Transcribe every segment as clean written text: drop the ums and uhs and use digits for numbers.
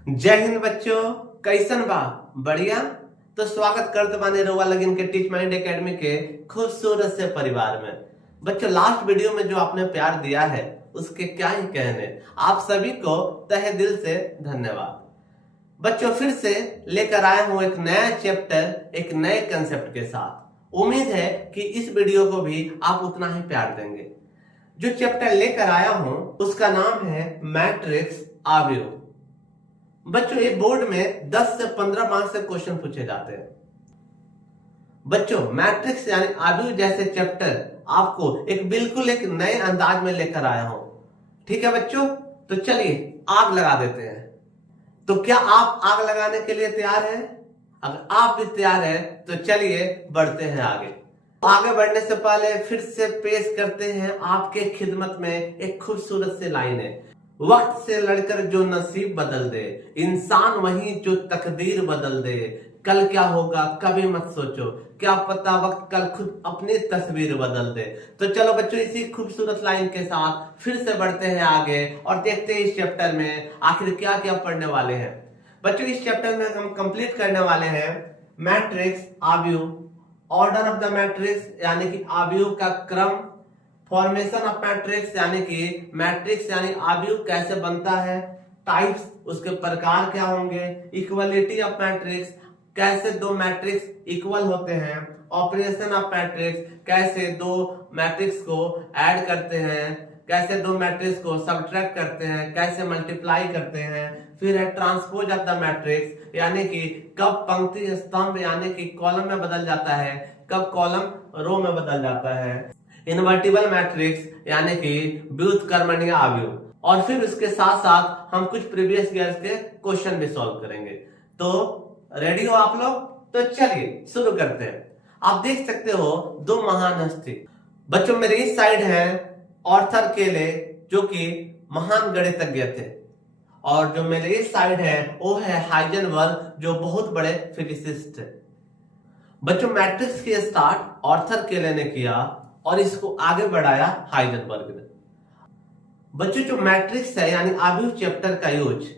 जय हिंद बच्चों, कैसन बा? बढ़िया। तो स्वागत करते बानी रउआ लगिन के टीच माइंड एकेडमी के खूबसूरत से परिवार में। बच्चों, लास्ट वीडियो में जो आपने प्यार दिया है उसके क्या ही कहने। आप सभी को तहे दिल से धन्यवाद। बच्चों, फिर से लेकर आया हूं एक नया चैप्टर, एक नए कंसेप्ट के साथ। उम्मीद है कि इस वीडियो को भी आप उतना ही प्यार देंगे। जो चैप्टर लेकर आया हूं उसका नाम है मैट्रिक्स अवयव। बच्चों, ये बोर्ड में 10 से 15 मार्क्स से क्वेश्चन पूछे जाते हैं। बच्चों, मैट्रिक्स यानी अवयव जैसे चैप्टर आपको बिल्कुल एक नए अंदाज में लेकर आया हूं। ठीक है बच्चों, तो चलिए आग लगा देते हैं। तो क्या आप आग लगाने के लिए तैयार हैं? अगर आप भी तैयार हैं तो चलिए बढ़ते हैं आगे। आगे बढ़ने से पहले फिर से पेश करते हैं आपके खिदमत में एक खूबसूरत सी लाइन है। वक्त से लड़कर जो नसीब बदल दे, इंसान वही जो तकदीर बदल दे। कल क्या होगा कभी मत सोचो, क्या पता वक्त कल खुद अपनी तस्वीर बदल दे। तो चलो बच्चों, इसी खूबसूरत लाइन के साथ फिर से बढ़ते हैं आगे और देखते हैं इस चैप्टर में आखिर क्या क्या पढ़ने वाले हैं। बच्चों, इस चैप्टर में हम कंप्लीट करने वाले हैं मैट्रिक्स अवयव, ऑर्डर ऑफ द मैट्रिक्स यानी कि अवयव का क्रम, फॉर्मेशन ऑफ मैट्रिक्स यानी कि मैट्रिक्स यानी अवयव कैसे बनता है, टाइप्स उसके प्रकार क्या होंगे, इक्वलिटी ऑफ मैट्रिक्स कैसे दो मैट्रिक्स इक्वल होते हैं, ऑपरेशन ऑफ मैट्रिक्स कैसे दो मैट्रिक्स को ऐड करते हैं, कैसे दो मैट्रिक्स को सबट्रैक्ट करते हैं, कैसे मल्टीप्लाई करते हैं। फिर है ट्रांसपोज ऑफ द मैट्रिक्स यानी कि कब पंक्ति स्तंभ यानी कि कॉलम में बदल जाता है, कब कॉलम रो में बदल जाता है। इन्वर्टिबल मैट्रिक्स यानी कि व्युत्क्रमणीय अवयव। और फिर उसके साथ साथ हम कुछ प्रीवियस ईयर्स के क्वेश्चन भी सॉल्व करेंगे। तो रेडी हो आप लोग? तो चलिए शुरू करते हैं। आप देख सकते हो दो महान हस्ती। बच्चों, मेरे इस साइड है आर्थर केले जो कि महान गणितज्ञ थे, और जो मेरे इस साइड है वो है हाइजेनबर्ग जो बहुत बड़े फिजिसिस्ट थे। बच्चों, मैट्रिक्स की स्टार्ट आर्थर केले ने किया और इसको आगे बढ़ाया हाइजेनबर्ग ने। बच्चों, जो मैट्रिक्स है यानी अवयव चैप्टर का यूज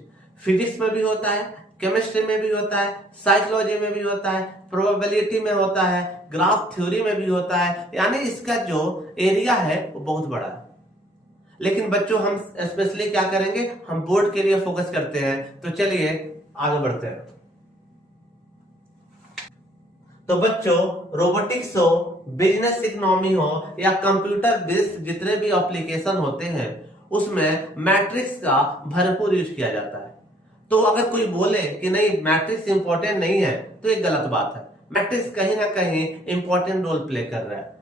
फिजिक्स में भी होता है, केमिस्ट्री में भी होता है, साइकोलॉजी में भी होता है, प्रोबेबिलिटी में होता है, ग्राफ थ्योरी में भी होता है। यानी इसका जो एरिया है वो बहुत बड़ा है। लेकिन बच्चों, हम स्पेशली क्या करेंगे, हम बोर्ड के लिए फोकस करते हैं। तो चलिए आगे बढ़ते हैं। तो बच्चों, रोबोटिक्स हो, बिजनेस इकोनॉमी हो या कंप्यूटर बेस्ड जितने भी एप्लीकेशन होते हैं उसमें मैट्रिक्स का भरपूर यूज किया जाता है। तो अगर कोई बोले कि नहीं मैट्रिक्स इंपॉर्टेंट नहीं है तो ये गलत बात है। मैट्रिक्स कहीं ना कहीं इंपॉर्टेंट रोल प्ले कर रहा है।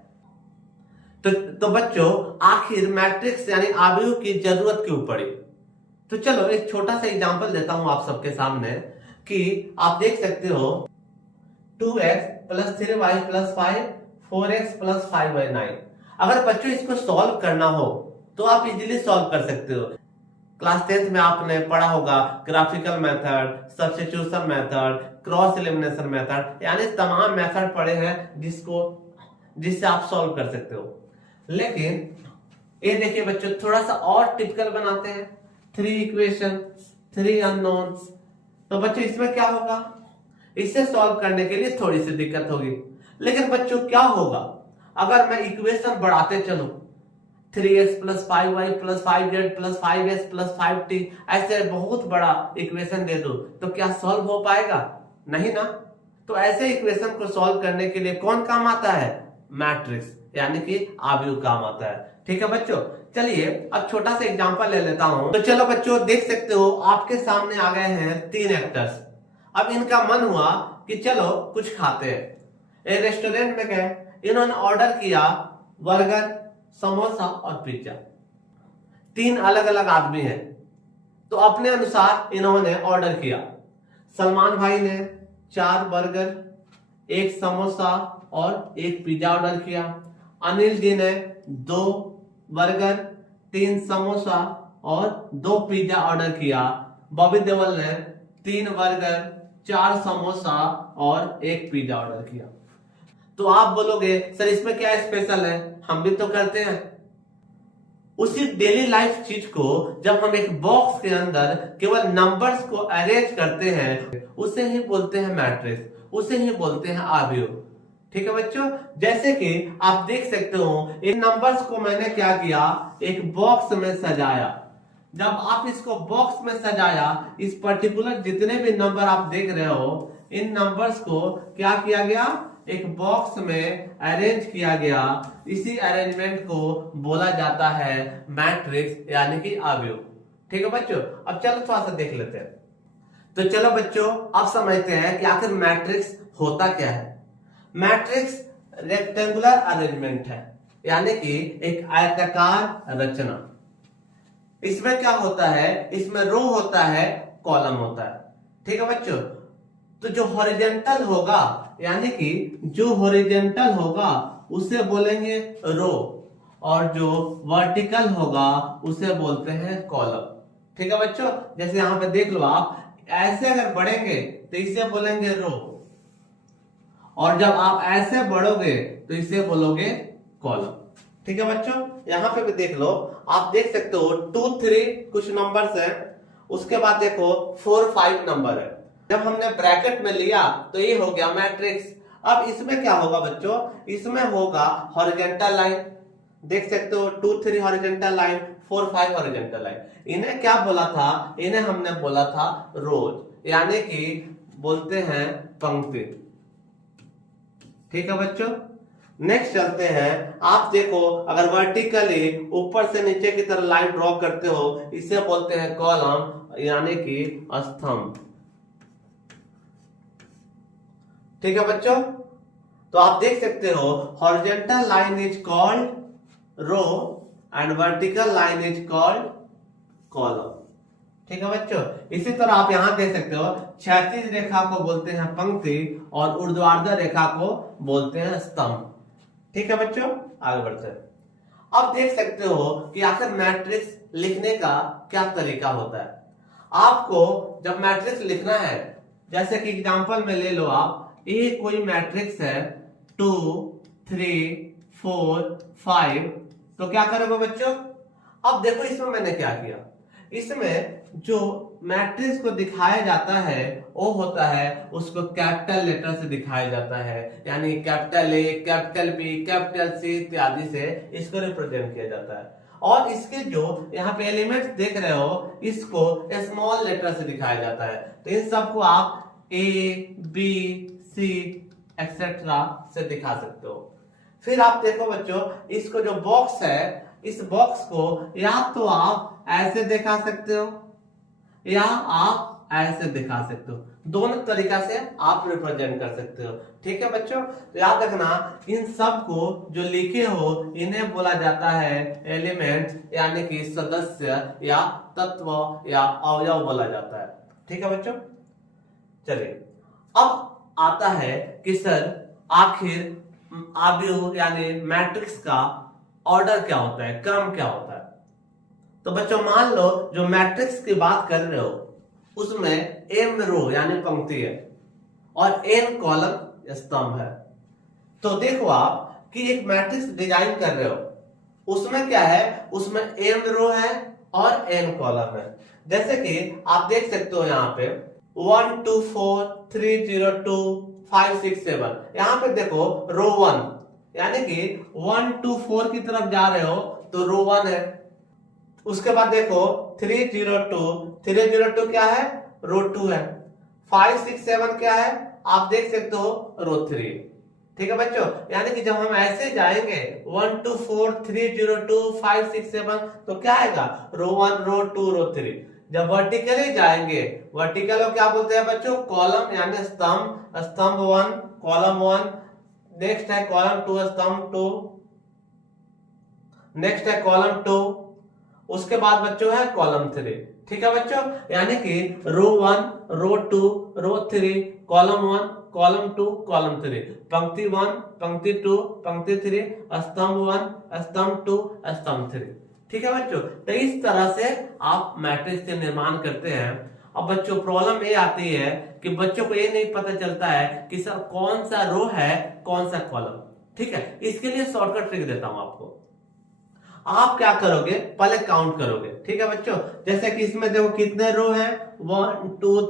तो बच्चों, आखिर मैट्रिक्स यानी अवयव की जरूरत क्यों पड़ी? तो चलो एक छोटा सा एग्जांपल देता हूं आप सबके सामने कि आप देख सकते हो 2x plus 3y plus 5, 4x plus 5y 9। अगर बच्चों इसको सॉल्व करना हो तो आप इजीली सॉल्व कर सकते हो। क्लास 10th में आपने पढ़ा होगा graphical method, substitution method, cross elimination method, यानी तमाम मेथड पढ़े हैं जिससे आप सॉल्व कर सकते हो। लेकिन ये देखिए बच्चों, थोड़ा सा और टिपिकल बनाते हैं। 3 इक्वेशन, 3 अननोन्स। तो बच्चों इसमें क्या होगा, इसे सॉल्व करने के लिए थोड़ी सी दिक्कत होगी। लेकिन बच्चों क्या होगा अगर मैं इक्वेशन बढ़ाते चलूं, 3x plus 5y plus 5z plus 5s plus 5t, ऐसे बहुत बड़ा इक्वेशन दे दो तो क्या सॉल्व हो पाएगा? नहीं ना। तो ऐसे इक्वेशन को सॉल्व करने के लिए कौन काम आता है? मैट्रिक्स यानी कि अवयव काम आता है। ठीक है बच्चों, चलिए अब छोटा सा एग्जांपल ले लेता हूं। तो चलो बच्चों, देख सकते हो आपके सामने आ गए हैं 3 एक्टर्स। अब इनका मन हुआ कि चलो कुछ खाते हैं। एक रेस्टोरेंट में गए, इन्होंने ऑर्डर किया बर्गर, समोसा और पिज्जा। 3 अलग अलग आदमी हैं, तो अपने अनुसार इन्होंने ऑर्डर किया। सलमान भाई ने 4 बर्गर, 1 समोसा और 1 पिज्जा ऑर्डर किया। अनिल जी ने 2 बर्गर, 3 समोसा और 2 पिज्जा ऑर्डर किया। बॉबी देओल ने 3 बर्गर, 4 समोसा और 1 पिज्जा ऑर्डर किया। तो आप बोलोगे सर इसमें क्या स्पेशल है, हम भी तो करते हैं। उसी डेली लाइफ चीज को जब हम एक बॉक्स के अंदर केवल नंबर्स को अरेंज करते हैं उसे ही बोलते हैं मैट्रिक्स, उसे ही बोलते हैं आव्यूह। ठीक है बच्चों, जैसे कि आप देख सकते हो इन नंबर्स को मैंने क्या किया, एक बॉक्स में सजाया। जब आप इसको बॉक्स में सजाया, इस पर्टिकुलर जितने भी नंबर आप देख रहे हो इन नंबर्स को क्या किया गया, एक बॉक्स में अरेंज किया गया। इसी अरेंजमेंट को बोला जाता है मैट्रिक्स यानी कि आव्यूह। ठीक है बच्चों, अब चलो थोड़ा सा देख लेते हैं। तो चलो बच्चों अब समझते हैं कि आखिर मैट्रिक्स होता क्या है। मैट्रिक्स रेक्टेंगुलर अरेंजमेंट है, यानी कि एक आयताकार रचना। इसमें क्या होता है, इसमें रो होता है, कॉलम होता है। ठीक है बच्चों, तो जो हॉरिजॉन्टल होगा यानी कि जो हॉरिजॉन्टल होगा उसे बोलेंगे रो, और जो वर्टिकल होगा उसे बोलते हैं कॉलम। ठीक है बच्चों, जैसे यहां पे देख लो आप, ऐसे अगर बढ़ेंगे तो इसे बोलेंगे रो, और जब आप ऐसे बढ़ोगे तो इसे बोलोगे कॉलम। ठीक है बच्चों, यहां पे भी देख लो, आप देख सकते हो 2 3 कुछ नंबर्स है, उसके बाद देखो 4 5 नंबर है। जब हमने ब्रैकेट में लिया तो ये हो गया मैट्रिक्स। अब इसमें क्या होगा बच्चों, इसमें होगा हॉरिजॉन्टल लाइन, देख सकते हो 2 3 हॉरिजॉन्टल लाइन, 4 5 हॉरिजॉन्टल लाइन। इन्हें क्या बोला था, इन्हें हमने बोला था रोज, यानी कि बोलते हैं पंक्ति। ठीक है बच्चों, नेक्स्ट चलते हैं। आप देखो अगर वर्टिकली ऊपर से नीचे की तरफ लाइन ड्रॉ करते हो इसे बोलते हैं कॉलम यानी कि स्तंभ। ठीक है बच्चों, तो आप देख सकते हो horizontal line is called row and vertical line is called column. ठीक है बच्चों, इसी तरह आप यहां देख सकते हो क्षैतिज रेखा को बोलते हैं पंक्ति और ऊर्ध्वाधर रेखा को बोलते हैं स्तंभ। ठीक है बच्चों, आगे बढ़ते हैं। अब देख सकते हो कि आखिर मैट्रिक्स लिखने का क्या तरीका होता है। आपको जब मैट्रिक्स लिखना है, जैसे कि एग्जांपल में ले लो आप, ये कोई मैट्रिक्स है 2 3 4 5, तो क्या करोगे बच्चों। अब देखो इसमें मैंने क्या किया, इसमें जो मैट्रिक्स को दिखाया जाता है वो होता है, उसको कैपिटल लेटर से दिखाया जाता है, यानी capital A, capital B, capital C इत्यादि से इसको रिप्रेजेंट किया जाता है। और इसके जो यहाँ पे एलिमेंट्स देख रहे हो इसको स्मॉल लेटर से दिखाया जाता है। तो इन सबको आप ए बी सी एक्सेट्रा से दिखा सकते हो। फिर आप देखो बच्चों, इसको जो बॉक्स है, इस बॉक्स को या तो आप ऐसे दिखा सकते हो या आप ऐसे दिखा सकते हो, दोनों तरीका से आप रिप्रेजेंट कर सकते हो। ठीक है बच्चों, तो याद रखना इन सब को जो लिखे हो इन्हें बोला जाता है एलिमेंट यानी कि सदस्य या तत्व या अवयव बोला जाता है। ठीक है बच्चों, चलिए अब आता है कि सर आखिर आव्यूह यानी मैट्रिक्स का ऑर्डर क्या होता है, क्रम क्या होता है। तो बच्चों मान लो जो मैट्रिक्स की बात कर रहे हो उसमें m रो यानी पंक्ति है और n कॉलम स्तंभ है। तो देखो आप कि एक मैट्रिक्स डिजाइन कर रहे हो, उसमें क्या है, उसमें m रो है और n कॉलम है। जैसे कि आप देख सकते हो यहाँ पे 1 2 4 3 0 2 5 6 7, यहाँ पे देखो रो 1 यानी कि 1 2 4 की तरफ जा रहे हो तो रो 1 है। उसके बाद देखो 3 0 2 3 0 2 क्या है, रो 2 है। 5 6 7 क्या है, आप देख सकते हो रो 3। ठीक है बच्चों, यानी कि जब हम ऐसे जाएंगे 1 2 4 3 0 2 5 6 7 तो क्या आएगा, रो 1 रो 2 रो 3। जब वर्टिकली जाएंगे, वर्टिकल को क्या बोलते हैं बच्चों, कॉलम यानी स्तंभ, स्तंभ 1 कॉलम 1, नेक्स्ट है कॉलम 2 स्तंभ 2, नेक्स्ट है कॉलम 2, उसके बाद बच्चों है कॉलम 3। ठीक है बच्चों, यानी कि रो 1 रो 2 रो 3 कॉलम 1 कॉलम 2 कॉलम 3, पंक्ति 1 पंक्ति 2 पंक्ति 3, स्तंभ 1 स्तंभ 2 स्तंभ 3। ठीक है बच्चों, तो इस तरह से आप मैट्रिक्स के निर्माण करते हैं। अब बच्चों प्रॉब्लम ये आती है कि बच्चों को ये नहीं पता चलता है कि सर कौन सा रो है कौन सा कॉलम। ठीक है, इसके लिए शॉर्टकट ट्रिक देता हूं आपको। आप क्या करोगे, पहले काउंट करोगे। ठीक है बच्चों, जैसे कि इसमें देखो कितने रो है, 1 2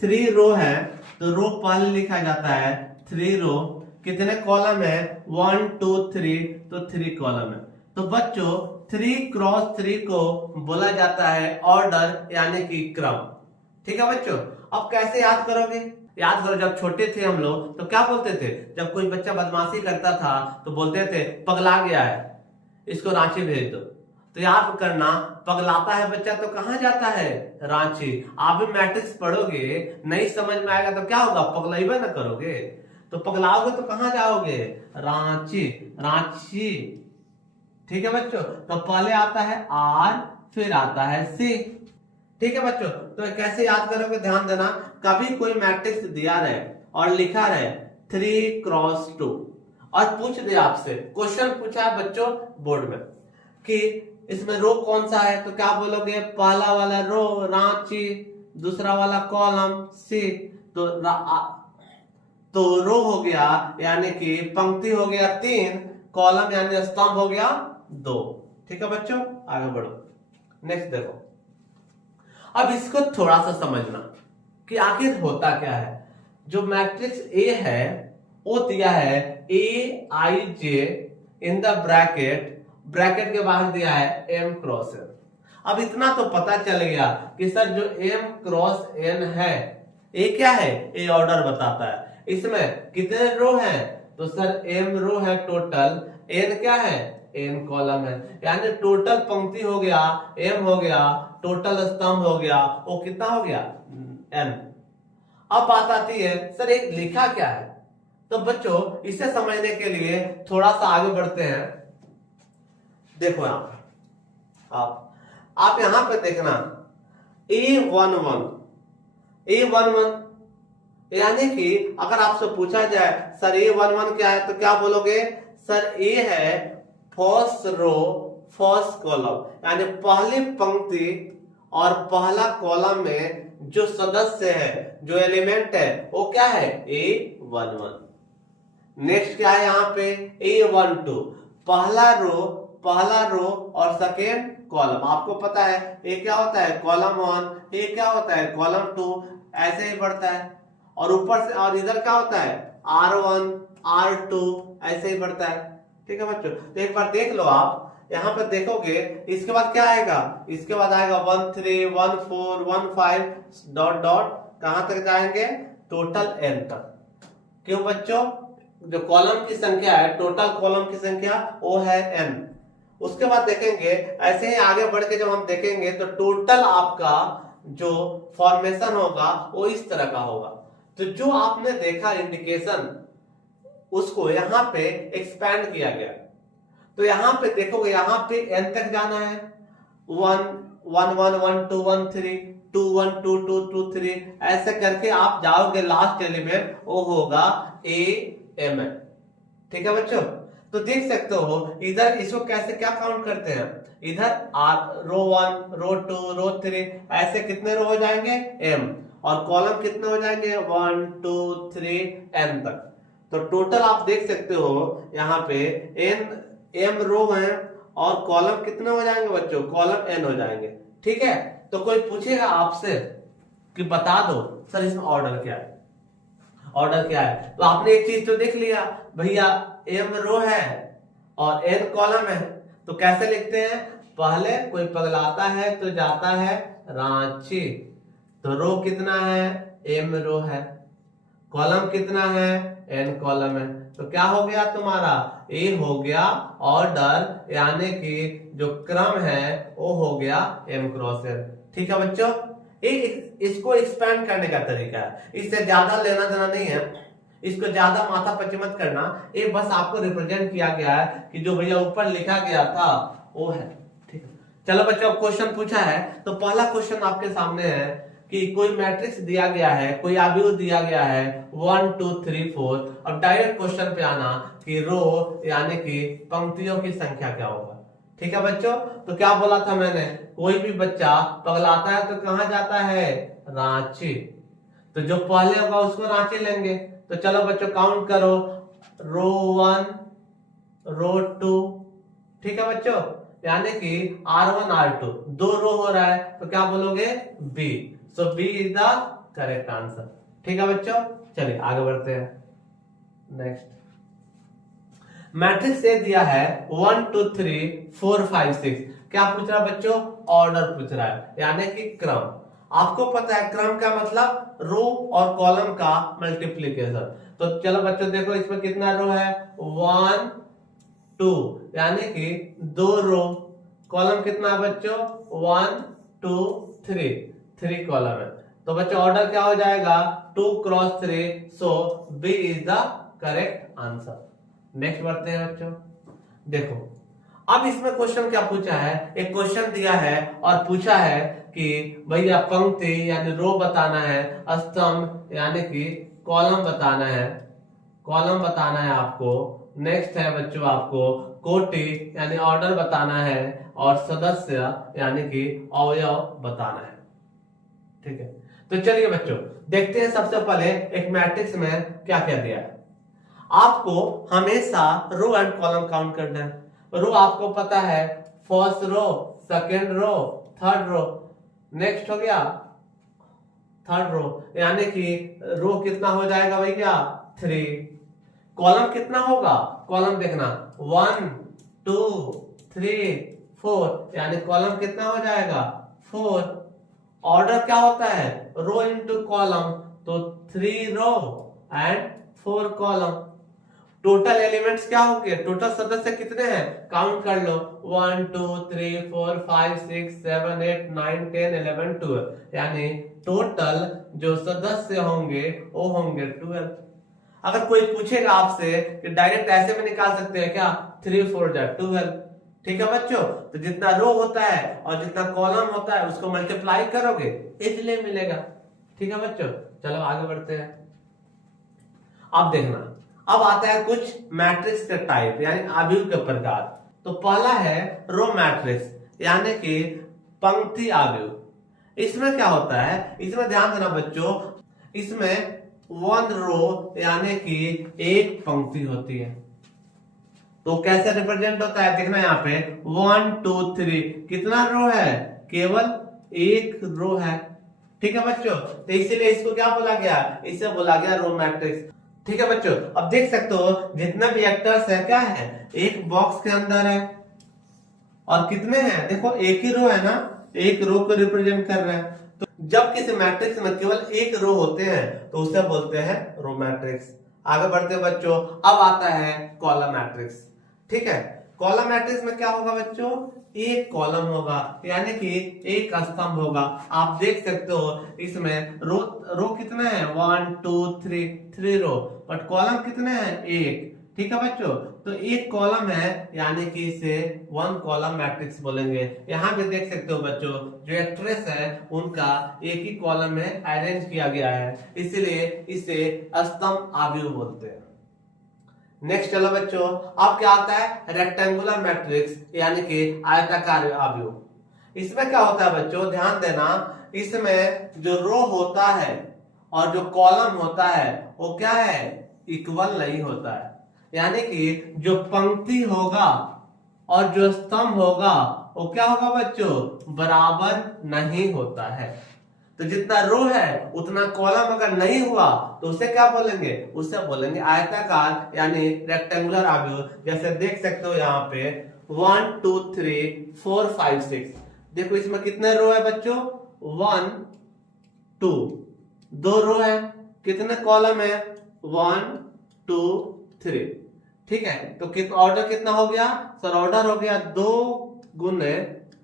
3 रो है, तो रो पहले लिखा जाता है 3 रो। कितने कॉलम है, 1 2 3, तो 3 कॉलम है। तो बच्चों 3 क्रॉस 3 को बोला जाता है ऑर्डर यानी कि क्रम। ठीक है बच्चों, अब कैसे याद करोगे, याद करो जब छोटे थे हम लोग तो क्या बोलते थे, जब कोई बच्चा बदमाशी करता था तो बोलते थे पगला गया है, इसको रांची भेज दो। तो याद करना, पगलाता है बच्चा तो कहां जाता है, रांची। आप भी मैट्रिक्स पढ़ोगे, नहीं समझ में आएगा तो क्या होगा, पगलाइबे ना करोगे। तो पगलाओगे तो कहां जाओगे, रांची, रांची। ठीक है बच्चों, तो पहले आता है आर, फिर आता है सी। ठीक है बच्चों, तो कैसे याद करोगे ध्यान देना। कभी कोई मैट्रिक्स दिया रहे और लिखा रहे 3 क्रॉस 2 और पूछ दे आपसे, क्वेश्चन पूछा है बच्चों बोर्ड में कि इसमें रो कौन सा है, तो क्या बोलोगे, पहला वाला रो रांची, दूसरा वाला कॉलम सी। तो रो हो गया यानी कि पंक्ति हो गया 3, कॉलम यानी स्तंभ हो गया 2। ठीक है बच्चों, आगे बढ़ो। नेक्स्ट देखो, अब इसको थोड़ा सा समझना कि आखिर होता क्या है। जो मैट्रिक्स ए है वो दिया है ए आई जे इन द ब्रैकेट, ब्रैकेट के बाहर दिया है एम क्रॉस एन। अब इतना तो पता चल गया कि सर जो एम क्रॉस एन है ये क्या है, ए ऑर्डर बताता है। इसमें कितने रो हैं, तो सर एम रो है टोटल, एन क्या है, एन कॉलम है, यानी टोटल पंक्ति हो गया एम हो गया, टोटल स्तंभ हो गया वो कितना हो गया, एन। अब बात आती है सर एक लिखा क्या है। तो बच्चों इसे समझने के लिए थोड़ा सा आगे बढ़ते हैं। देखो यहां पर आप यहां पे देखना A11 यानी कि अगर आपसे पूछा जाए सर A11 क्या है, तो क्या बोलोगे, सर ए है फर्स्ट रो फर्स्ट कॉलम, यानी पहली पंक्ति और पहला कॉलम में जो सदस्य है, जो एलिमेंट है वो क्या है, A11। नेक्स्ट क्या है यहाँ पे, A12 पहला रो और सेकेंड कॉलम। आपको पता है ये क्या होता है, कॉलम 1, ये क्या होता है, कॉलम 2, ऐसे ही बढ़ता है। और ऊपर से और इधर क्या होता है, R1 R2 ऐसे ही बढ़ता है। ठीक है बच्चों, तो एक बार देख लो आप यहाँ पर देखोगे, इसके बाद क्या आएगा, इसके बाद आएगा 1 3 1 4 1 5 डॉट डॉट, कहां तक जाएंगे, टोटल एन तक। क्यों बच्चों, जो कॉलम की संख्या है, टोटल कॉलम की संख्या वो है एन। उसके बाद देखेंगे ऐसे ही आगे बढ़ के जब हम देखेंगे तो टोटल आपका जो फॉर्मेशन होगा वो इस तरह का होगा। तो जो आपने देखा इंडिकेशन उसको यहाँ पे एक्सपैंड किया गया। तो यहाँ पे देखोगे, यहाँ पे एन तक जाना है, 1 1 1 1 2 1 3 2 1 2 2 2 3 ऐसे करके आप जाओगे, लास्ट एलिमेंट वो होगा ए एम। ठीक है बच्चों, तो देख सकते हो इधर इसको कैसे क्या काउंट करते हैं, इधर रो 1 रो 2 रो 3 ऐसे कितने रो हो जाएंगे, एम, और कॉलम कितने हो जाएंगे, 1 2 3 एन तक। तो टोटल आप देख सकते हो यहाँ पे एम रो है और कॉलम कितने हो जाएंगे बच्चों, कॉलम एन हो जाएंगे। ठीक है, तो कोई पूछेगा आपसे कि बता दो सर इसमें ऑर्डर क्या है, ऑर्डर क्या है, तो आपने एक चीज तो देख लिया भैया, एम रो है और एन कॉलम है। तो कैसे लिखते हैं, पहले कोई पगलाता है तो जाता है रांची, तो रो कितना है, एम रो है, कॉलम कितना है, एन कॉलम है। तो क्या हो गया तुम्हारा, ए हो गया ऑर्डर, यानी कि जो क्रम है वो हो गया एम क्रॉस एन। ठीक है बच्चों, इसको एक्सपेंड करने का तरीका है, इससे ज्यादा लेना देना नहीं है, इसको ज्यादा माथा पच्ची मत करना। ये बस आपको रिप्रेजेंट किया गया है कि जो भैया ऊपर लिखा गया था वो है। ठीक है, चलो बच्चों क्वेश्चन पूछा है, तो पहला क्वेश्चन आपके सामने है कि कोई मैट्रिक्स दिया गया है, कोई अवयव दिया गया है 1 2 3 4। अब डायरेक्ट क्वेश्चन पे आना कि रो यानी कि पंक्तियों की संख्या क्या होगा। ठीक है बच्चों, तो क्या बोला था मैंने, कोई भी बच्चा पगलाता है तो कहां जाता है, रांची। तो जो पहले होगा उसको रांची लेंगे। तो चलो बच्चों काउंट करो, रो 1 रो 2, ठीक है बच्चों, यानी कि R1 R2 दो रो हो रहा है तो क्या बोलोगे B. So B is the correct answer. ठीक है बच्चों, चलिए आगे बढ़ते हैं। नेक्स्ट मैट्रिक्स ए दिया है 1 2 3 4 5 6। क्या पूछ रहा है बच्चों? ऑर्डर पूछ रहा है, यानी कि क्रम। आपको पता है क्रम का मतलब रो और कॉलम का मल्टीप्लीकेशन। तो चलो बच्चों देखो इसमें कितना रो है 1 2, यानी कि दो रो। कॉलम कितना है बच्चों 1 2 3, 3 कॉलम है। तो बच्चों ऑर्डर क्या हो जाएगा 2 cross 3। So B is the correct answer. Next बढ़ते हैं बच्चों। देखो अब इसमें क्वेश्चन क्या पूछा है, एक क्वेश्चन दिया है और पूछा है कि भैया पंक्ति यानी रो बताना है, स्तंभ यानी कि कॉलम बताना है, कॉलम बताना है आपको। नेक्स्ट है बच्चों आपको कोटि यानी ऑर्डर बताना है, और सदस्य यानी कि अवयव बताना है। ठीक है, तो चलिए बच्चों देखते हैं सबसे पहले एक मैट्रिक्स में क्या क्या दिया है। आपको हमेशा रो एंड कॉलम काउंट करना है। रो आपको पता है first row, second row, third row. Next हो गया थर्ड रो, यानी कि रो कितना हो जाएगा भैया 3। कॉलम कितना होगा, कॉलम देखना 1 2 3 4, यानी कॉलम कितना हो जाएगा 4। ऑर्डर क्या होता है रो इंटू कॉलम, तो 3 row and 4 column. Total elements क्या होंगे, टोटल सदस्य कितने हैं काउंट कर लो 1 2 3 4 5 6 7 8 9 10 11 12, यानी टोटल जो सदस्य होंगे वो होंगे 12। अगर कोई पूछेगा आपसे कि डायरेक्ट ऐसे में निकाल सकते हैं क्या 3 4 12। ठीक है बच्चों, तो जितना रो होता है और जितना कॉलम होता है उसको मल्टीप्लाई करोगे इसलिए मिलेगा। ठीक है बच्चों, चलो आगे बढ़ते हैं। अब देखना, अब आता है कुछ मैट्रिक्स के टाइप यानी आव्यूह के प्रकार। तो पहला है रो मैट्रिक्स यानी कि पंक्ति आव्यूह। इसमें क्या होता है, इसमें ध्यान देना बच्चों, इसमें 1 रो यानी कि एक पंक्ति होती है। तो कैसे रिप्रेजेंट होता है देखना यहाँ पे 1 2 3, कितना रो है केवल एक रो है। ठीक है बच्चों, तो इसीलिए इसको क्या बोला गया, इसे बोला गया रो मैट्रिक्स। ठीक है बच्चों, अब देख सकते हो जितने भी एक्टर्स है क्या है एक बॉक्स के अंदर है, और कितने हैं देखो एक ही रो है ना, एक रो को रिप्रेजेंट कर रहे हैं। तो जब किसी मैट्रिक्स में केवल एक रो होते हैं तो उसे बोलते हैं रो मैट्रिक्स। आगे बढ़ते हैं बच्चों, अब आता है कॉलम मैट्रिक्स। ठीक है, कॉलम मैट्रिक्स में क्या होगा बच्चों, एक कॉलम होगा यानी कि एक स्तंभ होगा। आप देख सकते हो इसमें रो कितने हैं 1 2 3 रो, बट कॉलम कितने हैं एक। ठीक है बच्चों, तो एक कॉलम है यानी कि इसे 1 कॉलम मैट्रिक्स बोलेंगे। यहाँ पे देख सकते हो बच्चों जो एक्ट्रेस है उनका एक ही कॉलम में अरेंज किया गया है, इसलिए इसे स्तंभ आव्यूह बोलते हैं। नेक्स्ट चलो बच्चों, अब क्या आता है रेक्टेंगुलर मैट्रिक्स यानी कि आयताकार आव्यूह। इसमें क्या होता है बच्चों ध्यान देना, इसमें जो रो होता है और जो कॉलम होता है वो क्या है इक्वल नहीं होता है, यानी कि जो पंक्ति होगा और जो स्तंभ होगा वो क्या होगा बच्चों बराबर नहीं होता है। तो जितना रो है उतना कॉलम अगर नहीं हुआ तो उसे क्या बोलेंगे, उसे बोलेंगे आयताकार यानी रेक्टेंगुलर आव्यूह। जैसे देख सकते हो यहाँ पे 1 2 3 4 5 6, देखो इसमें कितने रो है बच्चों 1 2, 2 रो है, कितने कॉलम है 1 2 3। ठीक है, तो ऑर्डर कितना हो गया सर, ऑर्डर हो गया 2 गुने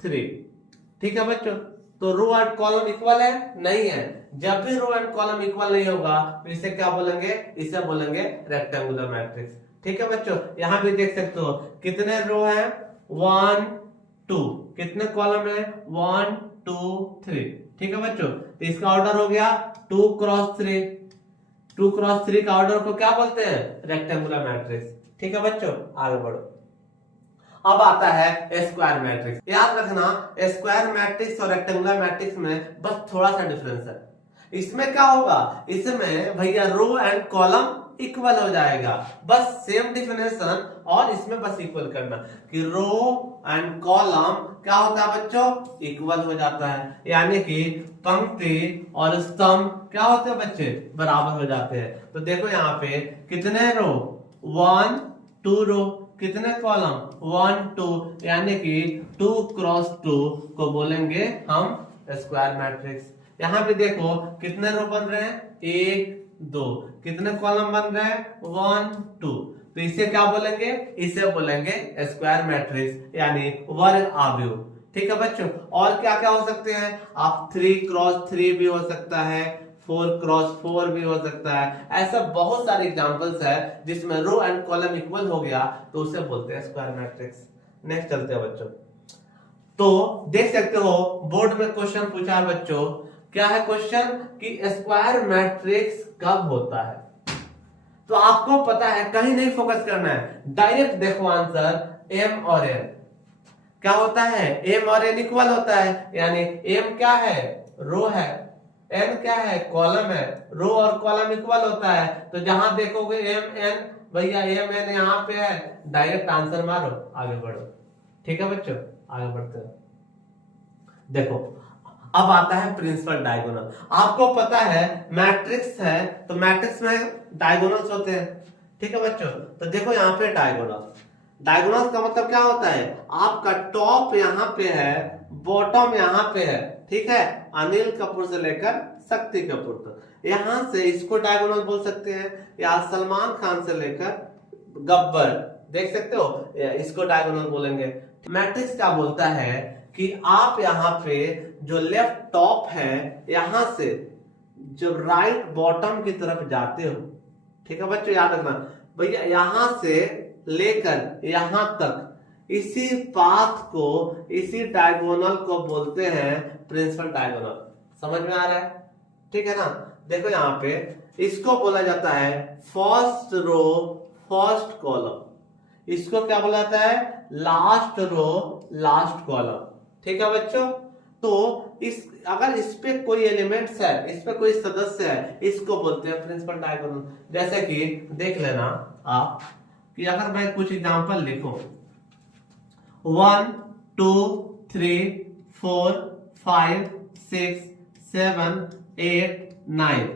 3। ठीक है बच्चों, तो रो एंड कॉलम इक्वल है नहीं है। जब भी रो एंड कॉलम इक्वल नहीं होगा तो इसे क्या बोलेंगे, इसे बोलेंगे रेक्टेंगुलर मैट्रिक्स। ठीक है बच्चों, यहां भी देख सकते हो कितने रो है 1 2, कितने कॉलम है 1 2 3। ठीक है बच्चों, तो इसका ऑर्डर हो गया 2 क्रॉस 3। 2 क्रॉस 3 का ऑर्डर को क्या बोलते हैं रेक्टेंगुलर मैट्रिक्स। ठीक है बच्चों, आगे बढ़ो। अब आता है स्क्वायर मैट्रिक्स। याद रखना स्क्वायर मैट्रिक्स और रेक्टेंगुलर मैट्रिक्स में बस थोड़ा सा डिफरेंस है। इसमें क्या होगा, इसमें भैया रो एंड कॉलम इक्वल हो जाएगा। बस सेम डिफिनेशन और इसमें बस इक्वल करना कि रो एंड कॉलम क्या होता है बच्चों, इक्वल हो जाता है, यानी कि पंक्ति और स्तंभ क्या होते हैं बच्चे, बराबर हो जाते हैं। तो देखो यहाँ पे कितने रो, 1 2 रो, कितने कॉलम, 1 2, यानी कि 2 क्रॉस 2 को बोलेंगे हम स्क्वायर मैट्रिक्स। यहाँ पे देखो कितने रो बन रहे हैं, 1 2, कितने कॉलम बन रहे हैं, 1 2, तो इसे क्या बोलेंगे, इसे बोलेंगे स्क्वायर मैट्रिक्स, यानी वर्ग आव्यूह। ठीक है बच्चों, और क्या क्या हो सकते हैं आप, 3 क्रॉस 3 भी हो सकता है, 4 क्रॉस 4 भी हो सकता है। ऐसा बहुत सारे एग्जांपल्स है जिसमें रो एंड कॉलम इक्वल हो गया तो उसे बोलते हैं स्क्वायर मैट्रिक्स। नेक्स्ट चलते हैं बच्चों। तो देख सकते हो बोर्ड में क्वेश्चन पूछा है बच्चों, क्या है क्वेश्चन कि स्क्वायर मैट्रिक्स कब होता है। तो आपको पता है, कहीं नहीं फोकस करना है, डायरेक्ट देखो आंसर, एम और एन क्या होता है, एम और एन इक्वल होता है, यानी एम क्या है, रो है, एन क्या है, कॉलम है, रो और कॉलम इक्वल होता है। तो जहां देखोगे एम एन, भैया एम एन यहाँ पे है, डायरेक्ट आंसर मारो, आगे बढ़ो। ठीक है बच्चों, आगे बढ़ते हैं। देखो अब आता है प्रिंसिपल डायगोनल। आपको पता है मैट्रिक्स है तो मैट्रिक्स में डायगोनल्स होते हैं। ठीक है बच्चों, तो देखो यहाँ पे डायगोनल्स, डायगोनल्स का मतलब क्या होता है, आपका टॉप यहाँ पे है, बॉटम यहाँ पे है। ठीक है, अनिल कपूर से लेकर शक्ति कपूर तक, यहाँ से इसको डायगोनल बोल सकते हैं, या सलमान खान से लेकर गब्बर, देख सकते हो, इसको डायगोनल बोलेंगे। मैट्रिक्स क्या बोलता है कि आप यहाँ पे जो लेफ्ट टॉप है यहां से जो राइट बॉटम की तरफ जाते हो। ठीक है बच्चों, याद रखना भैया, यहां से लेकर यहां तक इसी पाथ को, इसी डायगोनल को बोलते हैं प्रिंसिपल डायगोनल। समझ में आ रहा है, ठीक है ना। देखो यहाँ पे इसको बोला जाता है फर्स्ट रो फर्स्ट कॉलम, इसको क्या बोला जाता है, लास्ट रो लास्ट कॉलम। ठीक है बच्चों, तो इस अगर इस पे कोई एलिमेंट्स है, इस पे कोई सदस्य है, इसको बोलते हैं प्रिंसिपल डायगोनल। जैसे कि देख लेना आप कि अगर मैं कुछ एग्जांपल लिखूं, 1 2 3 4 5 6 7 8 9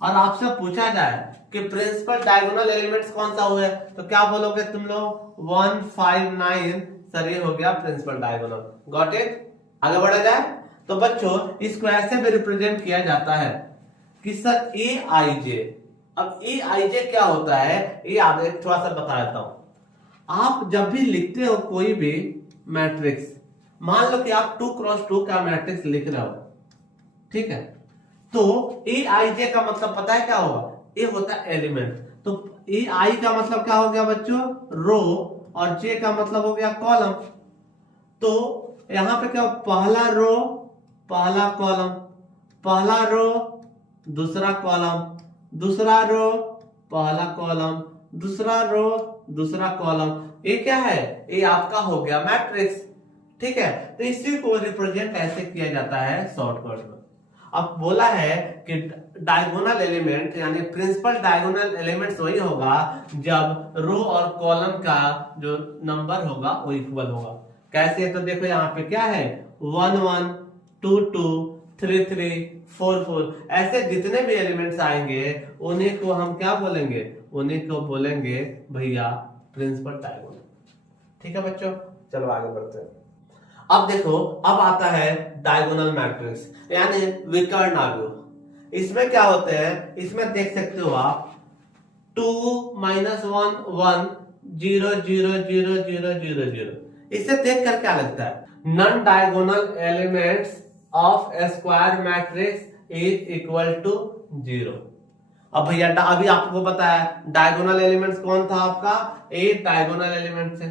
और आपसे पूछा जाए कि प्रिंसिपल डायगोनल एलिमेंट्स कौन सा हुआ है, तो क्या बोलोगे तुम लोग, 1 5 9, सर ये हो गया प्रिंसिपल डायगोनल। Got it. आगे बढ़ा जाए तो बच्चों इसको ऐसे भी रिप्रेजेंट किया जाता है कि सर ए आई जे। अब ए आई जे क्या होता है, ये आगे थोड़ा सा बता देता हूं। आप जब भी लिखते हो कोई भी मैट्रिक्स, मान लो कि आप 2 क्रॉस 2 का मैट्रिक्स लिख रहे हो, ठीक है, तो ए आई जे का मतलब पता है क्या होगा, ए होता है एलिमेंट। तो ए आई का मतलब क्या हो गया बच्चों, रो, और जे का मतलब हो गया कॉलम। तो यहां पे क्या, पहला रो पहला कॉलम, पहला रो दूसरा कॉलम, दूसरा रो पहला कॉलम, दूसरा रो दूसरा कॉलम। ये क्या है, ये आपका हो गया मैट्रिक्स। ठीक है, तो इसी को रिप्रेजेंट ऐसे किया जाता है शॉर्टकट में। अब बोला है कि डायगोनल एलिमेंट यानी प्रिंसिपल डायगोनल एलिमेंट्स वही होगा जब रो और कॉलम का जो नंबर होगा वो इक्वल होगा। कैसे, तो देखो यहाँ पे क्या है, 1 1 2 2 3 3 4 4, ऐसे जितने भी एलिमेंट्स आएंगे उन्हीं को हम क्या बोलेंगे, उन्हीं को बोलेंगे भैया प्रिंसिपल डायगोनल। ठीक है बच्चों, चलो आगे बढ़ते हैं। अब देखो, अब आता है डायगोनल मैट्रिक्स यानी विकर्ण आव्यूह। इसमें क्या होते हैं, इसमें देख सकते हो आप 2 -1 1 0 0 0 0 0 0। इसे देख कर क्या लगता है, non diagonal elements of a square matrix is equal to 0। अब भैया अभी आपको पता है डायगोनल एलिमेंट्स कौन था आपका, 8 डायगोनल एलिमेंट्स है।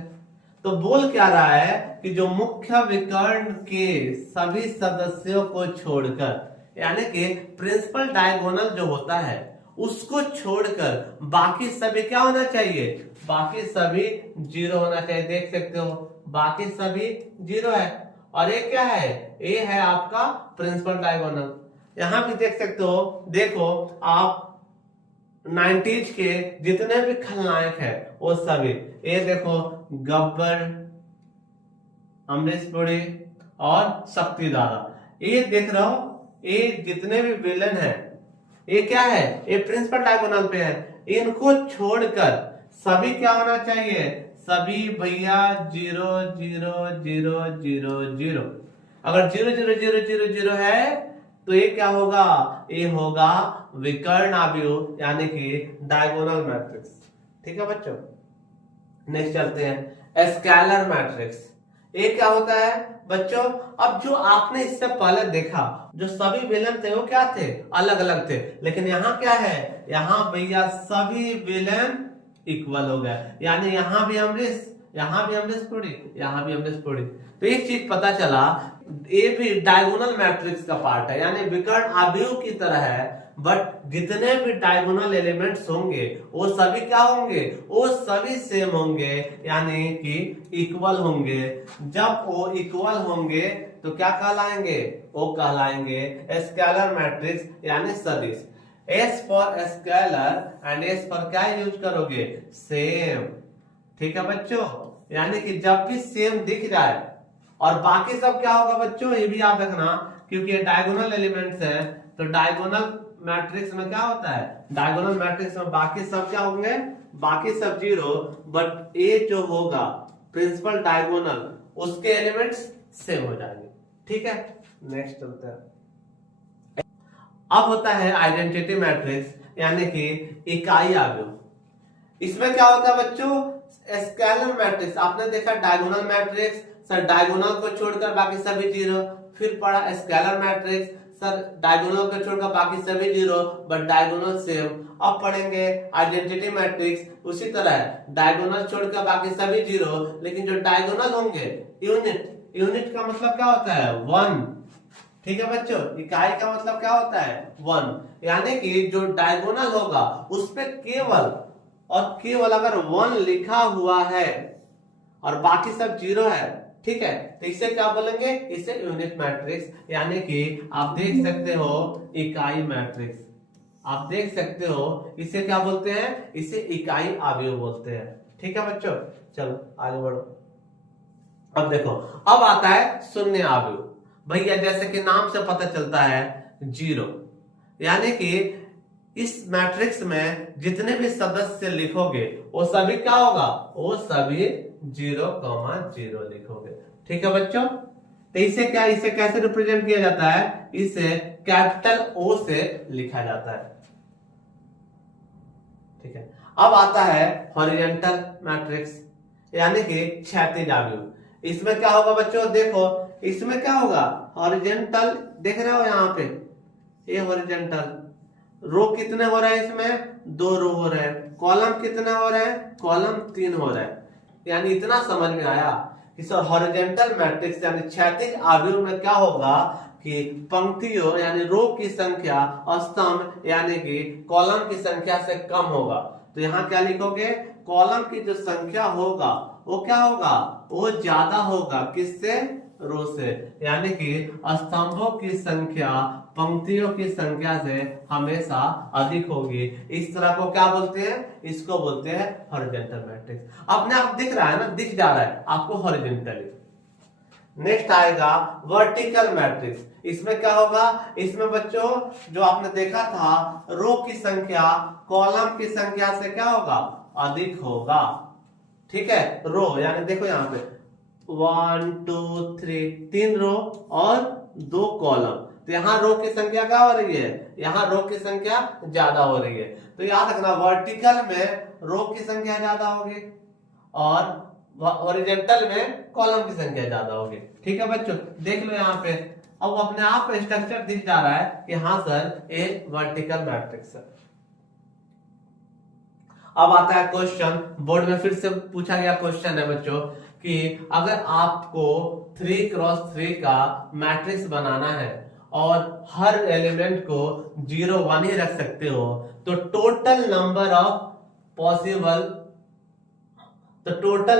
तो बोल क्या रहा है कि जो मुख्य विकर्ण के सभी सदस्यों को छोड़कर, यानी कि प्रिंसिपल डायगोनल जो होता है उसको छोड़कर बाकी सभी क्या होना चाहिए, बाकी सभी 0 होना चाहिए। देख सकते हो बाकी सभी 0 है, और ये क्या है, ये है आपका प्रिंसिपल डायगोनल। यहां भी देख सकते हो, देखो आप 90s के जितने भी खलनायक है वो सभी, ये देखो गब्बर, अमरीश पुरी और शक्ति दादा, ये देख रहे हो, ये जितने भी विलन है ये क्या है, ये प्रिंसिपल डायगोनल पे है। इनको छोड़कर सभी क्या होना चाहिए, सभी भैया 0 0 0 0 0। अगर 0 0 0 0 0 है तो ये क्या होगा, ये होगा विकर्ण आव्यूह यानी कि डायगोनल मैट्रिक्स। ठीक है बच्चों, नेक्स्ट चलते हैं स्केलर मैट्रिक्स। ये क्या होता है बच्चों, अब जो आपने इससे पहले देखा जो सभी विलन थे वो क्या थे, अलग अलग थे, लेकिन यहाँ क्या है, यहाँ भैया सभी विलन इक्वल हो गए, यानी यहाँ भी अमरीश, यहाँ भी अमरीश पुरी, यहाँ भी अमरीश पुरी। तो एक चीज पता चला, ये भी डायगोनल मैट्रिक्स का पार्ट है, यानी विकर्ण आव्यूह की तरह है, बट जितने भी डायगोनल एलिमेंट्स होंगे वो सभी क्या होंगे, वो सभी सेम होंगे, यानी कि इक्वल होंगे। जब वो इक्वल होंगे तो क्या कहलाएंगे, वो कहलाएंगे स्केलर मैट्रिक्स यानी सदिश। S for scalar and S for क्या यूज करोगे, सेम। ठीक है बच्चों, यानी कि जब भी सेम दिख जाए और बाकी सब क्या होगा बच्चों, ये भी याद रखना, क्योंकि ये डायगोनल एलिमेंट्स है, तो डायगोनल मैट्रिक्स में क्या होता है, डायगोनल मैट्रिक्स में बाकी सब क्या होंगे, बाकी सब 0, बट ए जो होगा प्रिंसिपल डायगोनल उसके एलिमेंट्स सेम हो जाएंगे। ठीक है, नेक्स्ट चलते हैं। अब होता है आइडेंटिटी मैट्रिक्स यानी कि इकाई आव्यूह। इसमें क्या होता है बच्चों, स्केलर मैट्रिक्स आपने देखा, डायगोनल मैट्रिक्स सर डायगोनल को छोड़कर बाकी सभी 0, फिर पढ़ा स्केलर मैट्रिक्स सर डायगोनल को छोड़कर बाकी सभी 0 बट डायगोनल सेम। अब पढ़ेंगे आइडेंटिटी मैट्रिक्स, उसी तरह डायगोनल छोड़कर बाकी सभी 0, लेकिन जो डायगोनल होंगे यूनिट, यूनिट का मतलब क्या होता है 1। ठीक है बच्चों, इकाई का मतलब क्या होता है 1, यानी कि जो डायगोनल होगा उस पे केवल और केवल अगर 1 लिखा हुआ है और बाकी सब 0 है, ठीक है, तो इसे क्या बोलेंगे, इसे यूनिट मैट्रिक्स, यानी कि आप देख सकते हो इकाई मैट्रिक्स, आप देख सकते हो इसे क्या बोलते हैं, इसे इकाई आव्यूह बोलते हैं। ठीक है बच्चों, चलो आगे बढ़ो। अब देखो, अब आता है शून्य आव्यूह। भैया जैसे कि नाम से पता चलता है 0, यानी कि इस मैट्रिक्स में जितने भी सदस्य लिखोगे वो सभी क्या होगा, वो सभी 0,0 लिखोगे। ठीक है बच्चों, तो इसे क्या, इसे कैसे रिप्रेजेंट किया जाता है, इसे कैपिटल O से लिखा जाता है। ठीक है, अब आता है हॉरिजॉन्टल मैट्रिक्स यानी कि क्षैतिज आव्यूह। इसमें क्या होगा बच्चों, देखो इसमें क्या होगा, हॉरिजॉन्टल देख रहे हो यहाँ पे, ये हॉरिजॉन्टल, रो कितने हो रहे हैं, इसमें 2 रो हो रहे हैं, कॉलम कितने हो रहे हैं, कॉलम 3 हो रहे हैं। यानी इतना समझ में आया कि सर हॉरिजॉन्टल मैट्रिक्स यानी क्षैतिज आव्यूह में क्या होगा कि पंक्तियों यानी रो की संख्या और स्तंभ यानी कि कॉलम की संख्या से कम होगा। तो यहाँ क्या लिखोगे, कॉलम की जो संख्या होगा वो क्या होगा, वो ज्यादा होगा किससे, रो से, यानी कि स्तंभों की संख्या पंक्तियों की संख्या से हमेशा अधिक होगी। इस तरह को क्या बोलते हैं, इसको बोलते हैं हॉरिजॉन्टल मैट्रिक्स। अपने आप दिख रहा है ना, दिख जा रहा है आपको हॉरिजॉन्टली। नेक्स्ट आएगा वर्टिकल मैट्रिक्स। इसमें क्या होगा, इसमें बच्चों जो आपने देखा था रो की संख्या कॉलम की संख्या से क्या होगा, अधिक होगा। ठीक है, रो यानी देखो यहाँ पे 1 2 3 3 रो और 2 कॉलम, तो यहाँ रो की संख्या क्या हो रही है, यहाँ रो की संख्या ज्यादा हो रही है। तो याद रखना वर्टिकल में रो की संख्या ज्यादा होगी और हॉरिजॉन्टल में कॉलम की संख्या ज्यादा होगी। ठीक है बच्चों, देख लो यहाँ पे, अब अपने आप स्ट्रक्चर दिख जा रहा है कि हाँ सर ये वर्टिकल मैट्रिक्स है। अब आता है क्वेश्चन, बोर्ड में फिर से पूछा गया क्वेश्चन है बच्चों कि अगर आपको 3x3 का मैट्रिक्स बनाना है और हर एलिमेंट को 0 1 ही रख सकते हो, तो टोटल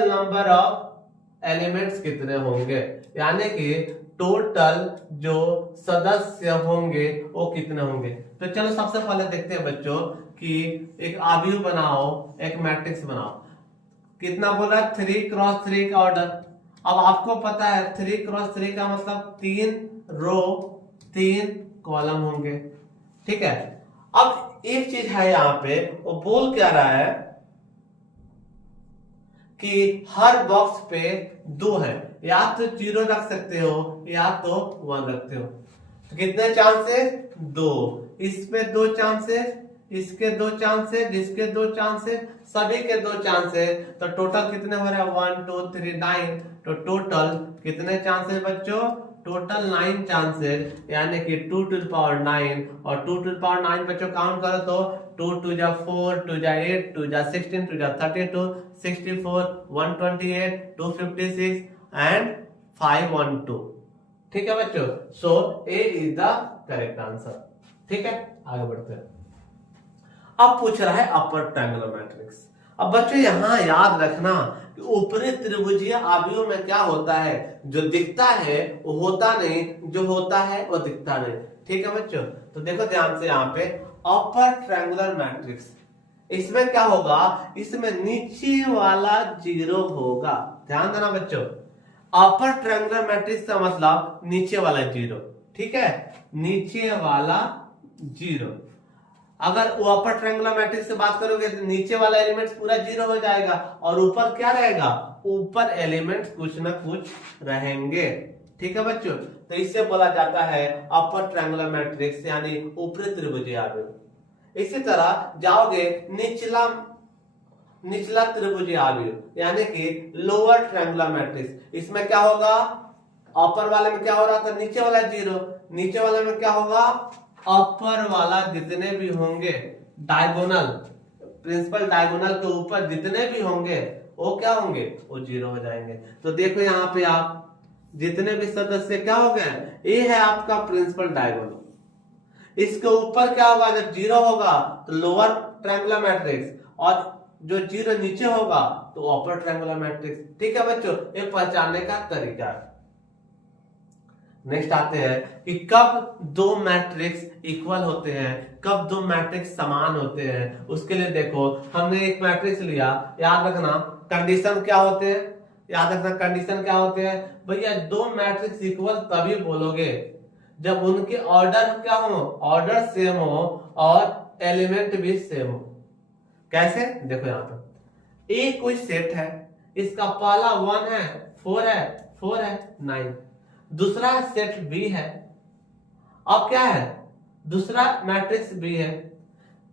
नंबर ऑफ एलिमेंट्स कितने होंगे, यानी कि टोटल जो सदस्य होंगे वो कितने होंगे। तो चलो सबसे पहले देखते हैं बच्चों कि एक अवयव बनाओ, एक मैट्रिक्स बनाओ। कितना बोल रहा है 3x3 का ऑर्डर। अब आपको पता है 3x3 का मतलब 3 रो 3 कॉलम होंगे, ठीक है। अब एक चीज है यहाँ पे, वो बोल क्या रहा है कि हर बॉक्स पे 2 है, या तो 0 रख सकते हो या तो 1 रखते हो। तो कितने चांसेस 2, इसमें 2 चांसेस, इसके 2 चांसेस, इसके 2 चांसेस, सभी के 2 चांसेस। तो टोटल कितने हो रहे हैं 1 2 3 9। तो टोटल कितने चांसेस बच्चों, टोटल 9 चांसेस, यानी कि 2 टू द पावर 9। और 2 टू द पावर 9 बच्चों काउंट करो तो 2 2 जा 4, 2 जा 8, 2 जा 16, 2 जा 32, 64, 128, 256 एंड 512। ठीक है बच्चों, सो ए इज द करेक्ट आंसर। ठीक है, आगे बढ़ते हैं। अब पूछ रहा है अपर ट्रायंगुलर मैट्रिक्स। अब बच्चों यहां याद रखना कि ऊपरी त्रिभुजीय अवयव में क्या होता है, जो दिखता है वो होता नहीं, जो होता है वो दिखता नहीं। ठीक है बच्चों, तो देखो ध्यान से यहाँ पे अपर ट्रायंगुलर मैट्रिक्स, इसमें क्या होगा, इसमें नीचे वाला 0 होगा। ध्यान देना बच्चों, अपर ट्रायंगुलर मैट्रिक्स का मतलब नीचे वाला 0। ठीक है, नीचे वाला 0। अगर वो अपर ट्रायंगुलर मैट्रिक्स से बात करोगे तो नीचे वाला एलिमेंट्स पूरा 0 हो जाएगा और ऊपर क्या रहेगा, ऊपर एलिमेंट्स कुछ ना कुछ रहेंगे। ठीक है बच्चों, तो इससे बोला जाता है अपर ट्रायंगुलर मैट्रिक्स, यानी ऊपरी त्रिभुजीय आव्यूह। इसी तरह जाओगे निचला त्रिभुजीय आव्यूह, यानी कि लोअर ट्रायंगुलर मैट्रिक्स। इसमें क्या होगा, अपर वाले में क्या हो रहा था, नीचे वाला 0, नीचे वाले में क्या होगा, अपर वाला जितने भी होंगे डायगोनल, प्रिंसिपल डायगोनल के ऊपर जितने भी होंगे वो क्या होंगे, वो 0 हो जाएंगे। तो देखो यहाँ पे आप जितने भी सदस्य क्या हो गए, ये है आपका प्रिंसिपल डायगोनल। इसके ऊपर क्या होगा, जब 0 होगा तो लोअर ट्रायंगुलर मैट्रिक्स, और जो 0 नीचे होगा तो अपर ट्रायंगुलर मैट्रिक्स। ठीक है बच्चों, ये पहचानने का तरीका है। नेक्स्ट आते हैं कि कब 2 मैट्रिक्स इक्वल होते हैं, कब 2 मैट्रिक्स समान होते हैं। उसके लिए देखो, हमने एक मैट्रिक्स लिया, याद रखना कंडीशन क्या होते हैं, याद रखना कंडीशन क्या होते हैं भैया, 2 मैट्रिक्स इक्वल तभी बोलोगे जब उनके ऑर्डर क्या हो, ऑर्डर सेम हो और एलिमेंट भी सेम हो। कैसे, देखो यहाँ पर एक कोई सेट है, इसका पहला 1 है, 4 है, 4 है, 9। दूसरा सेट बी है, अब क्या है, दूसरा मैट्रिक्स बी है,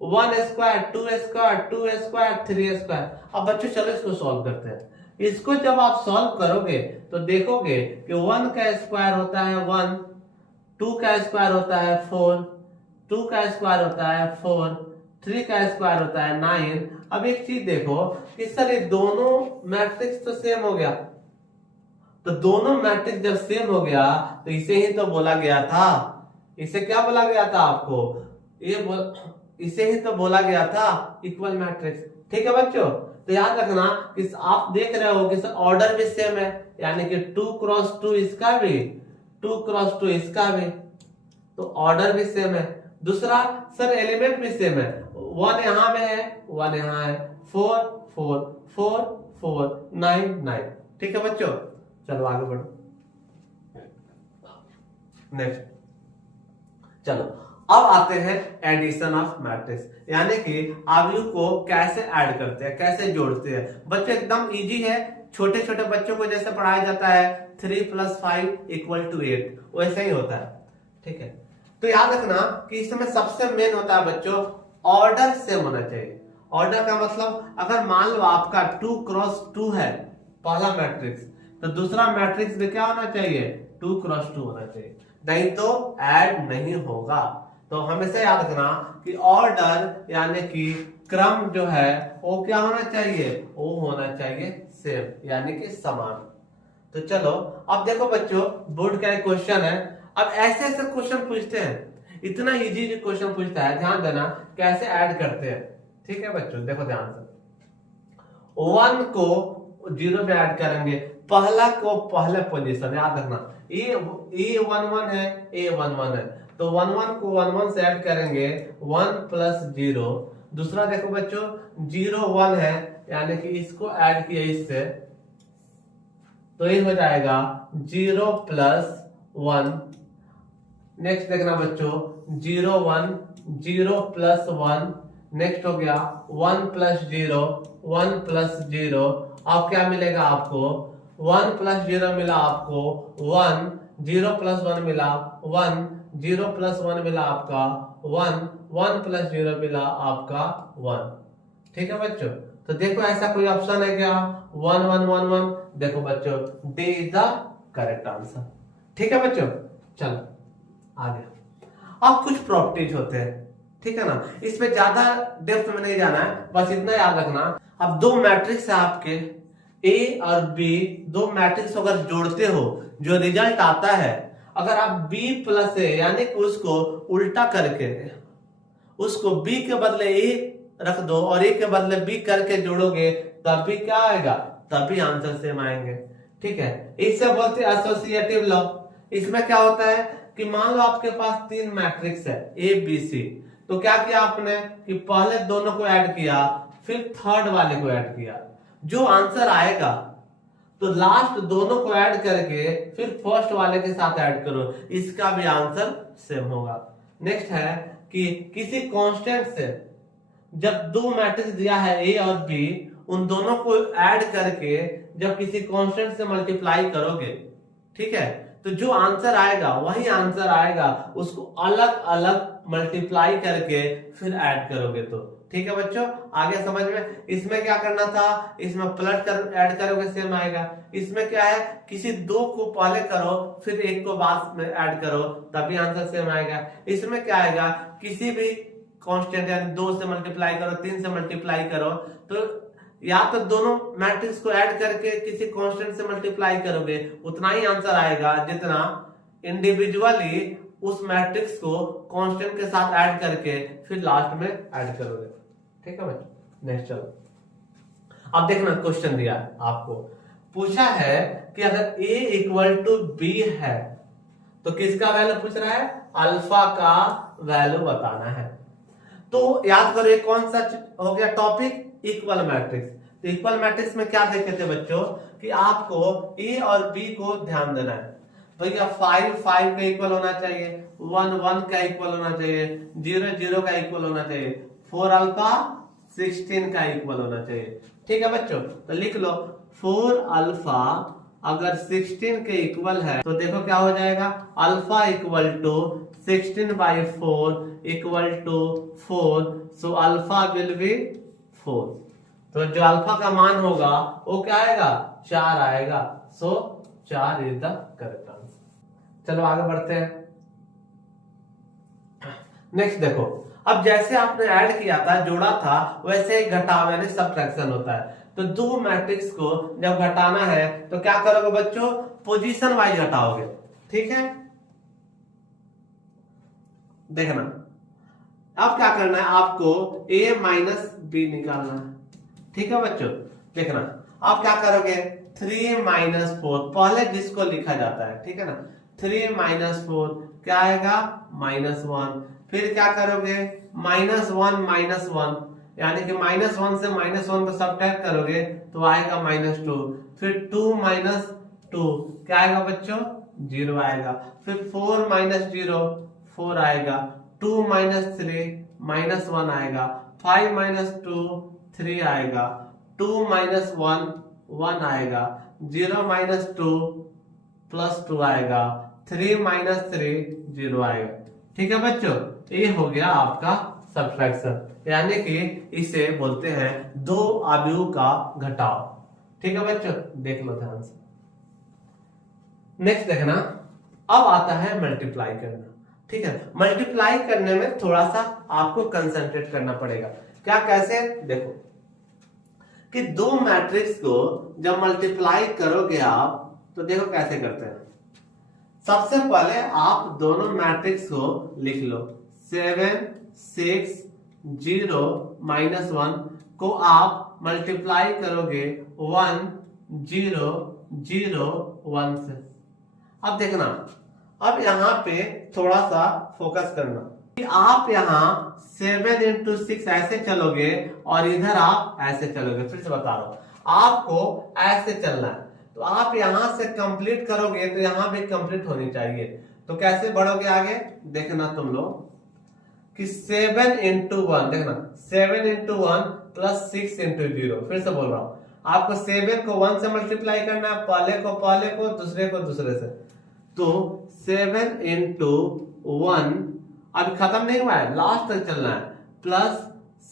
1 स्क्वायर, 2 स्क्वायर, 2 स्क्वायर, 3 स्क्वायर। अब बच्चों चलो इसको सॉल्व करते हैं। इसको जब आप सॉल्व करोगे तो देखोगे कि 1 का स्क्वायर होता है 1, 2 का स्क्वायर होता है 4, 2 का स्क्वायर होता है 4, 3 का स्क्वायर होता है 9। अब एक चीज देखो कि सर ये दोनों मैट्रिक्स तो सेम हो गया, तो दोनों मैट्रिक्स जब सेम हो गया तो इसे ही तो बोला गया था, इसे क्या बोला गया था आपको, इसे ही तो बोला गया था इक्वल मैट्रिक्स। ठीक है बच्चों, तो याद रखना कि आप देख रहे हो कि ऑर्डर भी सेम है, यानी कि 2x2 इसका भी, 2x2 इसका भी, तो ऑर्डर भी सेम है। दूसरा सर एलिमेंट भी सेम है, 1 यहां में है, 1 यहां है, 4 4 4 4 9 9। ठीक है बच्चों, चलो आगे बढ़ो। नेक्स्ट चलो अब आते हैं एडिशन ऑफ मैट्रिक्स, यानी कि अवयव को कैसे ऐड करते हैं, कैसे जोड़ते हैं। बच्चों एकदम इजी है, छोटे छोटे बच्चों को जैसे पढ़ाया जाता है 3 + 5 = 8, वैसे ही होता है। ठीक है, तो याद रखना कि इसमें सबसे मेन होता है बच्चों ऑर्डर सेम होना चाहिए। ऑर्डर का मतलब अगर मान लो आपका 2x2 है पहला मैट्रिक्स, तो दूसरा मैट्रिक्स में क्या होना चाहिए, 2x2 होना चाहिए, नहीं तो ऐड नहीं होगा। तो हमेशा याद रखना कि ऑर्डर यानी कि क्रम जो है वो क्या होना चाहिए, वो होना चाहिए सेम, यानी कि समान। तो चलो अब देखो बच्चों, बोर्ड का एक क्वेश्चन है। अब ऐसे ऐसे क्वेश्चन पूछते हैं, इतना इजी क्वेश्चन पूछता है, ध्यान देना कैसे ऐड करते हैं। ठीक है बच्चों, देखो ध्यान से, 1 को 0 पे ऐड करेंगे, पहला को पहले पोजीशन, याद रखना ए 1 1 है, ए 1 1 है, तो 1 1 को 1 1 से ऐड करेंगे 1 प्लस 0। दूसरा देखो बच्चों 0 1 है, यानी कि इसको ऐड किया इससे, तो ये हो जाएगा 0 प्लस 1। नेक्स्ट देखना बच्चों 0 1 0 प्लस 1, नेक्स्ट हो गया 1 प्लस 0 1 प्लस 0। अब क्या मिलेगा आपको 1 प्लस 0 मिला आपको 1, 0 प्लस 1 मिला 1, 0 प्लस 1 मिला आपका 1, 1 प्लस 0 मिला आपका 1। ठीक है बच्चों, तो देखो ऐसा कोई ऑप्शन है क्या 1 1 1 1? देखो बच्चों D is the correct answer. ठीक है बच्चों, चलो आगे। अब कुछ प्रॉपर्टीज होते हैं, ठीक है ना, इसमें ज्यादा डेप्थ में नहीं जाना है, बस इतना याद रखना। अब दो मैट्रिक्स है आपके ए और बी, दो मैट्रिक्स अगर जोड़ते हो जो रिजल्ट आता है, अगर आप बी प्लस ए यानी कि उसको उल्टा करके उसको बी के बदले ए रख दो और ए के बदले बी करके जोड़ोगे तब भी क्या आएगा, तभी आंसर सेम आएंगे। ठीक है, इससे बोलते हैं एसोसिएटिव लॉ। इसमें क्या होता है कि मान लो आपके पास तीन मैट्रिक्स है ए बी सी, तो क्या किया आपने कि पहले दोनों को ऐड किया, फिर थर्ड वाले को ऐड किया, जो आंसर आएगा तो लास्ट दोनों को ऐड करके फिर फर्स्ट वाले के साथ ऐड करो, इसका भी आंसर सेम होगा। नेक्स्ट है कि किसी कांस्टेंट से जब दो मैट्रिक्स दिया है ए और बी, उन दोनों को ऐड करके जब किसी कांस्टेंट से मल्टीप्लाई करोगे, ठीक है, तो जो आंसर आएगा वही आंसर आएगा, उसको अलग अलग मल्टीप्लाई करके फिर ऐड करोगे तो। ठीक है बच्चों, आगे समझ में। इसमें क्या करना था, इसमें प्लस कर ऐड करोगे सेम आएगा। इसमें क्या है, किसी दो को पहले करो फिर एक को बाद में ऐड करो तभी आंसर सेम आएगा। इसमें क्या आएगा, किसी भी कांस्टेंट यानी 2 से मल्टीप्लाई करो, 3 से मल्टीप्लाई करो, तो या तो दोनों मैट्रिक्स को ऐड करके किसी कांस्टेंट से मल्टीप्लाई करोगे, उतना ही आंसर आएगा जितना इंडिविजुअली उस मैट्रिक्स को कांस्टेंट के साथ ऐड करके फिर लास्ट में ऐड करोगे। ठीक है बच्चों, नेक्स्ट चलो। अब देखना क्वेश्चन दिया है आपको, पूछा है कि अगर a इक्वल टू बी है तो किसका वैल्यू पूछ रहा है, अल्फा का वैल्यू बताना है। तो याद करो ये कौन सा हो गया टॉपिक, इक्वल मैट्रिक्स। तो इक्वल मैट्रिक्स में क्या देखे थे बच्चों कि आपको ए और बी को ध्यान देना है। भैया 5 5 का इक्वल होना चाहिए, 1 1 का इक्वल होना चाहिए, 0 0 का इक्वल होना चाहिए, 4 अल्फा 16 का इक्वल होना चाहिए। ठीक है बच्चों, तो लिख लो 4 अल्फा अगर 16 के इक्वल है तो देखो क्या हो जाएगा, alpha equal to 16/4 equal to 4, so alpha will be 4। तो जो अल्फा का मान होगा वो क्या आएगा, 4 आएगा, सो 4 इज द करेक्ट आंसर। चलो आगे बढ़ते हैं। नेक्स्ट देखो, अब जैसे आपने ऐड किया था, जोड़ा था, वैसे ही घटाव यानी सब्ट्रैक्शन होता है। तो दो मैट्रिक्स को जब घटाना है तो क्या करोगे बच्चों, पोजीशन वाइज घटाओगे। ठीक है, देखना अब क्या करना है आपको, a माइनस बी निकालना है। ठीक है बच्चों, देखना आप क्या करोगे, 3 माइनस 4 पहले जिसको लिखा जाता है, ठीक है ना, 3 माइनस 4 क्या आएगा, -1। फिर क्या करोगे, -1 यानी कि -1 से -1 को सब्ट्रैक्ट करोगे तो आएगा -2। फिर 2 माइनस 2 क्या आएगा बच्चों, 0 आएगा। फिर 4 माइनस 0 4 आएगा, 2 माइनस 3 -1 आएगा, 5 माइनस 2 3 आएगा, 2 माइनस 1 1 आएगा, 0 माइनस 2 प्लस 2 आएगा, 3 माइनस 3 0 आएगा। ठीक है बच्चों, ये हो गया आपका सब्ट्रैक्शन, यानी कि इसे बोलते हैं दो अवयव का घटाव। ठीक है बच्चों, देख लो ध्यान से। नेक्स्ट देखना, अब आता है मल्टीप्लाई करना। ठीक है, मल्टीप्लाई करने में थोड़ा सा आपको कंसंट्रेट करना पड़ेगा। क्या, कैसे, देखो कि दो मैट्रिक्स को जब मल्टीप्लाई करोगे आप तो देखो कैसे करते हैं। सबसे पहले आप दोनों मैट्रिक्स को लिख लो, 7 6 0 -1 को आप मल्टीप्लाई करोगे 1 0 0 1 से। अब देखना, अब यहाँ पे थोड़ा सा फोकस करना कि आप यहाँ 7 इंटू 6 ऐसे चलोगे और इधर आप ऐसे चलोगे। फिर से बता रहा हूं, आपको ऐसे चलना है, तो आप यहां से कंप्लीट करोगे तो यहां भी कंप्लीट होनी चाहिए। तो कैसे बढ़ोगे आगे, देखना तुम लोग कि 7 इंटू 1, देखना 7 इंटू 1 प्लस 6 इंटू 0। फिर से बोल रहा हूं, आपको 7 को 1 से मल्टीप्लाई करना है, पहले को दूसरे को दूसरे से। तो 7 इंटू 1 अभी खत्म नहीं हुआ है, लास्ट तक चलना है, प्लस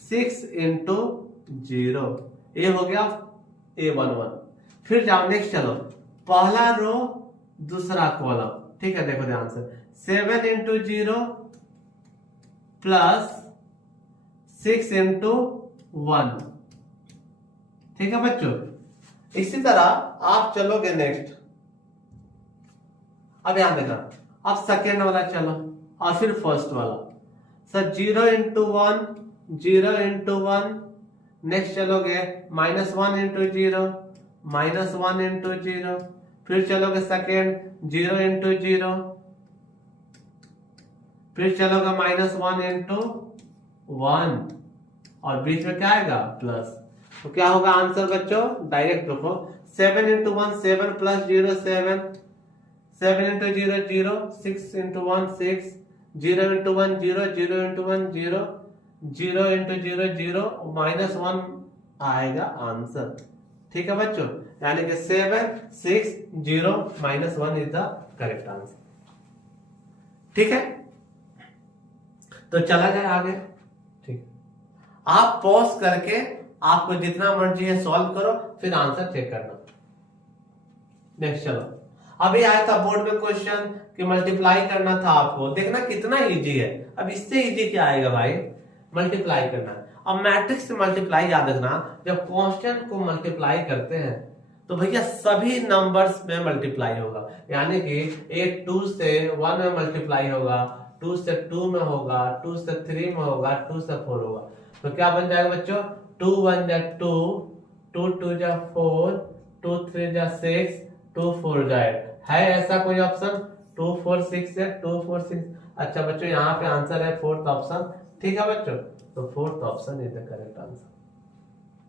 6 इंटू 0। ये हो गया A11। फिर जाओ नेक्स्ट, चलो पहला रो दूसरा कॉलम, ठीक है। देखो ध्यान से, 7 इंटू 0 प्लस 6 इंटू 1, ठीक है बच्चों। इसी तरह आप चलोगे नेक्स्ट। अब यहां देखा, अब सेकेंड वाला चलो और फिर फर्स्ट वाला। सर 0 इंटू 1, 0 इंटू 1, नेक्स्ट चलोगे -1 इंटू 0, -1 इंटू 0, फिर चलोगे सेकेंड 0 इंटू 0, फिर चलोगे -1 इंटू 1 और बीच में क्या आएगा प्लस। तो क्या होगा आंसर बच्चों, डायरेक्ट रखो, 7 into 1 7 plus 0 7, 7 into 0 0, 6 into 1 6, 0 into 1 0, 0 into 1 0, 0 into 0 0, -1 आएगा आंसर, ठीक है बच्चों। यानी कि 7 6 0 -1 इज द करेक्ट आंसर, ठीक है। तो चला जाए आगे, ठीक। आप पॉज करके आपको जितना मर्जी है सॉल्व करो, फिर आंसर चेक करना। नेक्स्ट चलो, अभी आया था बोर्ड में क्वेश्चन कि मल्टीप्लाई करना था आपको, देखना कितना इजी है। अब इससे इजी क्या आएगा भाई, मल्टीप्लाई करना। अब मैट्रिक्स से मल्टीप्लाई याद रखना, जब कांस्टेंट को मल्टीप्लाई करते हैं तो भैया सभी नंबर्स में मल्टीप्लाई होगा। यानी कि 1 2 से 1 में मल्टीप्लाई होगा, 2 से 2 में होगा, 2 से 3 में होगा, 2 से 4 होगा। तो क्या बन जाएगा बच्चों, 2 1 जा 2, 2 2 जा 4, 2 3 जा 6, 2 4 जा 8। है ऐसा कोई ऑप्शन 2 4 6 है, 2 4 6। अच्छा बच्चों, यहाँ पे आंसर है फोर्थ ऑप्शन, ठीक है बच्चों। तो fourth option is the correct answer,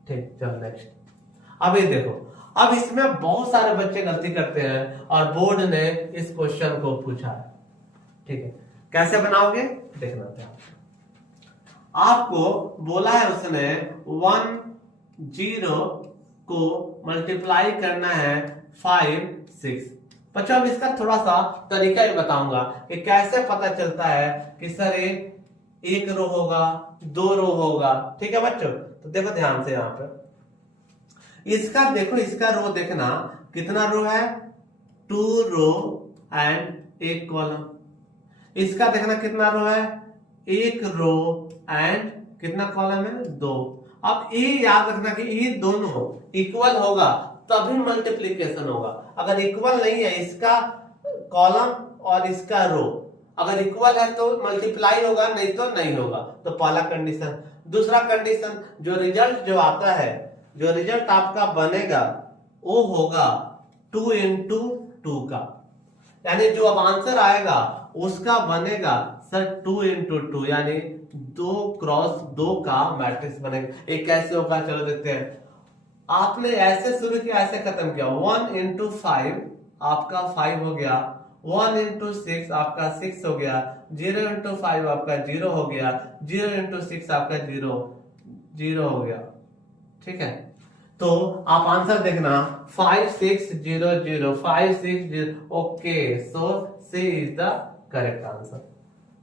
ठीक। चलो नेक्स्ट। अब ये देखो, अब इसमें बहुत सारे बच्चे गलती करते हैं और बोर्ड ने इस क्वेश्चन को पूछा है, ठीक है। कैसे बनाओगे देखना ध्यान। आपको बोला है उसने 1 0 को मल्टीप्लाई करना है 5 6। बच्चों अब इसका थोड़ा सा तरीका भी बताऊंगा कि कैसे पता चलता है कि सर एक रो होगा, 2 रो होगा, ठीक है बच्चों। तो देखो ध्यान से, यहाँ पे इसका देखो, इसका रो देखना कितना रो है, 2 रो एंड 1 कॉलम। इसका देखना कितना रो है, 1 रो एंड कितना कॉलम है, 2। अब ये याद रखना कि ये दोनों इक्वल होगा तभी मल्टीप्लीकेशन होगा। अगर इक्वल नहीं है, इसका कॉलम और इसका रो अगर इक्वल है तो मल्टीप्लाई होगा, नहीं तो नहीं होगा। तो पहला कंडीशन। दूसरा कंडीशन, जो रिजल्ट जो आता है, जो रिजल्ट आपका बनेगा वो होगा 2 इंटू 2 का, यानी जो अब आंसर आएगा उसका बनेगा सर 2 इंटू 2, यानी 2 क्रॉस 2 का मैट्रिक्स बनेगा। एक कैसे होगा चलो देखते हैं। आपने ऐसे शुरू किया, ऐसे खत्म किया। 1 इंटू 5 आपका 5 हो गया, 1 इंटू 6 आपका 6 हो गया, 0 इंटू 5 आपका 0 हो गया, 0 इंटू 6 आपका 0 हो गया, ठीक है। तो आप आंसर देखना 5 6 0 0 5 6 0। Okay, so C is the correct answer,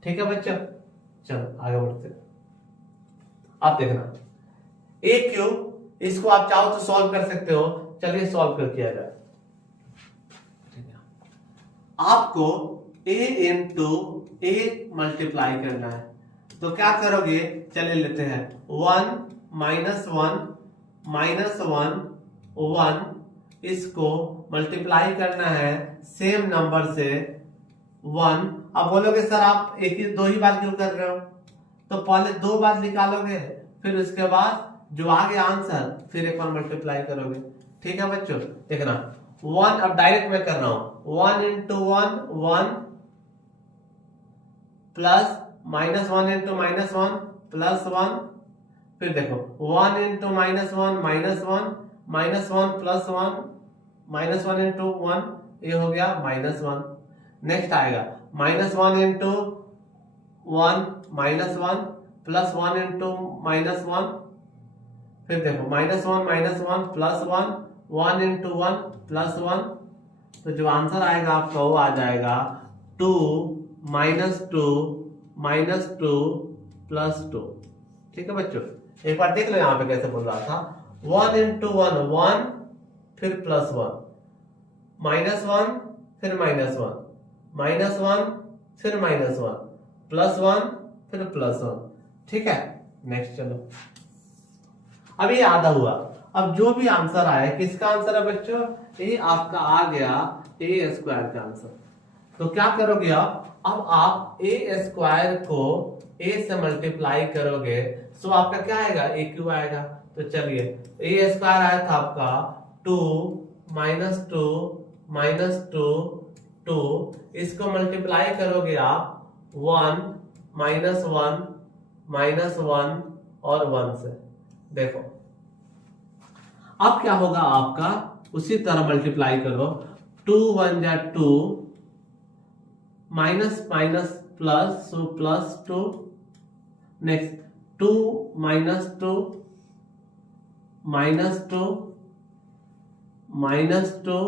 ठीक है बच्चों। चलो आगे बढ़ते। आप देखना ए क्यूब, इसको आप चाहो तो सॉल्व कर सकते हो। चलिए सॉल्व कर किया जाए। आपको a इंटू ए मल्टीप्लाई करना है, तो क्या करोगे, चलिए लेते हैं 1 -1 -1 इसको मल्टीप्लाई करना है सेम नंबर से 1। अब बोलोगे सर आप एक ही 2 ही बार क्यों कर रहे हो, तो पहले 2 बार निकालोगे, फिर उसके बाद जो आगे आंसर फिर एक बार मल्टीप्लाई करोगे, ठीक है बच्चों। देखना 1 अब डायरेक्ट मैं कर रहा हूं, 1 इंटू 1 1 प्लस -1 इंटू -1 प्लस 1, फिर देखो 1 इंटू -1 -1 -1 प्लस 1 -1 इंटू 1, ये हो गया -1। नेक्स्ट आएगा -1 इंटू 1 -1 प्लस 1 इंटू -1, फिर देखो -1 प्लस 1 1 इंटू 1 प्लस 1, तो जो आंसर आएगा आपका वो आ जाएगा 2 -2 प्लस 2। ठीक है बच्चों, एक बार देख लो यहाँ पे कैसे बोल रहा था, 1 इंटू 1 1 फिर प्लस 1 -1 फिर -1 -1 फिर -1 प्लस 1 फिर प्लस 1। ठीक है, नेक्स्ट चलो, अब ये आधा हुआ। अब जो भी आंसर आए, किसका आंसर है बच्चों, ये आपका आ गया ए स्क्वायर का आंसर। तो क्या करोगे अब आप ए स्क्वायर को ए से मल्टीप्लाई करोगे तो आपका क्या आएगा, ए क्यू आएगा। तो चलिए, ए स्क्वायर आया था आपका 2 -2 2, इसको मल्टीप्लाई करोगे आप 1 -1 और 1 से। देखो अब क्या होगा आपका, उसी तरह मल्टीप्लाई करो, 2 1 जा 2, minus minus plus, so plus 2, next 2 -2 -2 -2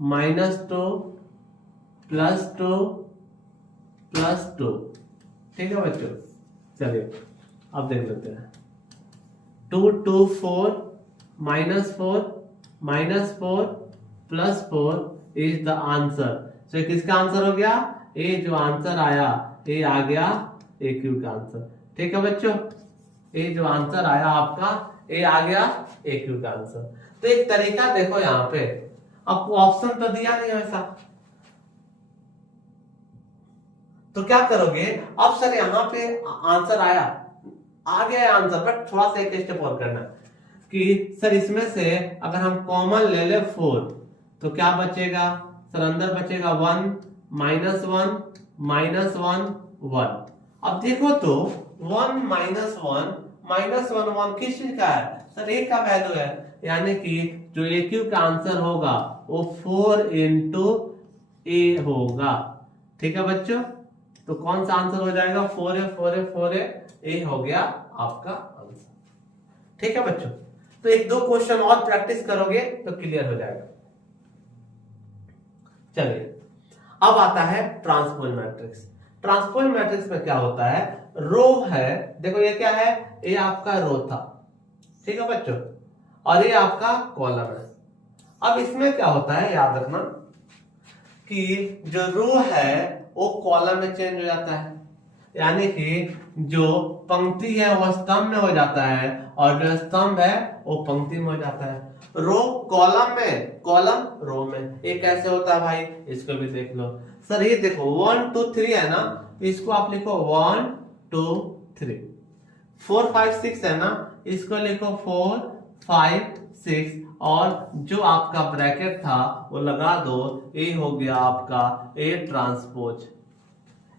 -2 plus 2 plus 2। ठीक है बच्चों, चलिए अब देख लेते हैं, 2 2 4 -4 प्लस 4 इज द आंसर। तो किसका आंसर हो गया, ये जो आंसर आया ये आ गया ए क्यू का आंसर। ठीक है बच्चों, ये जो आंसर आया आपका ये आ गया ए क्यू का आंसर। तो एक तरीका देखो यहाँ पे, आपको ऑप्शन तो दिया नहीं वैसा, तो क्या करोगे, अब सर यहाँ पे आंसर आया, आ गया आंसर, बट थोड़ा सा एक स्टेप और करना कि सर इसमें से अगर हम कॉमन ले ले 4 तो क्या बचेगा सर, अंदर बचेगा 1 -1 -1 अब देखो तो 1 -1 किस चीज का है सर, ए का वैल्यू है, यानी कि जो ए क्यू का आंसर होगा वो 4 इंटू ए होगा। ठीक है बच्चों, तो कौन सा आंसर हो जाएगा, 4 ए हो गया आपका आंसर। ठीक है बच्चों, तो एक दो क्वेश्चन और प्रैक्टिस करोगे तो क्लियर हो जाएगा। चलिए अब आता है ट्रांसपोज मैट्रिक्स। ट्रांसपोज मैट्रिक्स में क्या होता है, रो है, देखो ये क्या है, ये आपका रो था, ठीक है बच्चों, और ये आपका कॉलम है। अब इसमें क्या होता है, याद रखना कि जो रो है वो कॉलम में चेंज हो जाता है, यानी कि जो पंक्ति है वो स्तंभ में हो जाता है और जो स्तंभ है वो पंक्ति में हो जाता है। रो कॉलम में, कॉलम रो में। ये कैसे होता है भाई, इसको भी देख लो। सर ये देखो 1 2 3 है ना, इसको आप लिखो 1 2 3। 4 5 6 है ना, इसको लिखो 4 5 6, और जो आपका ब्रैकेट था वो लगा दो, ये हो गया आपका ए ट्रांसपोज।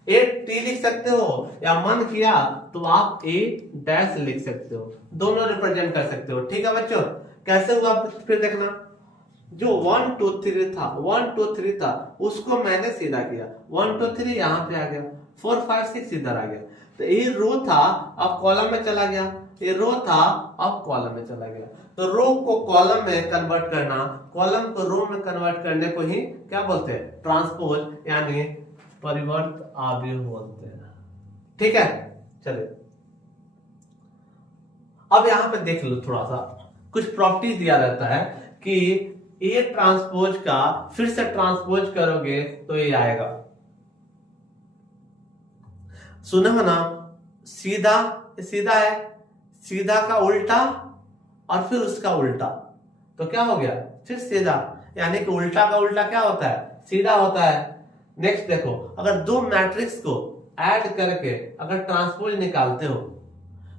ए टी लिख सकते हो या मन किया तो आप ए डैश लिख सकते हो, दोनों रिप्रेजेंट कर सकते हो। ठीक है बच्चों, कैसे हुआ फिर देखना, जो 1 2 3 था, 1 2 3 था, उसको मैंने सीधा किया, 1 2 3 यहाँ पे आ गया, 4 5 6 इधर आ गया। तो ये रो था अब कॉलम में चला गया, ये रो था अब कॉलम में चला गया। तो रो को कॉलम में कन्वर्ट करना, कॉलम को रो में कन्वर्ट करने को ही क्या बोलते हैं, ट्रांसपोज, यानी परिवर्त आव्यूह बोलते हैं। ठीक है, चलिए अब यहां पे देख लो, थोड़ा सा कुछ प्रॉपर्टी दिया रहता है कि ए ट्रांसपोज का फिर से ट्रांसपोज करोगे तो ये आएगा, सुना हो ना, सीधा सीधा है, सीधा का उल्टा और फिर उसका उल्टा, तो क्या हो गया फिर सीधा, यानी कि उल्टा का उल्टा क्या होता है, सीधा होता है। नेक्स्ट देखो, अगर दो मैट्रिक्स को ऐड करके अगर ट्रांसपोज निकालते हो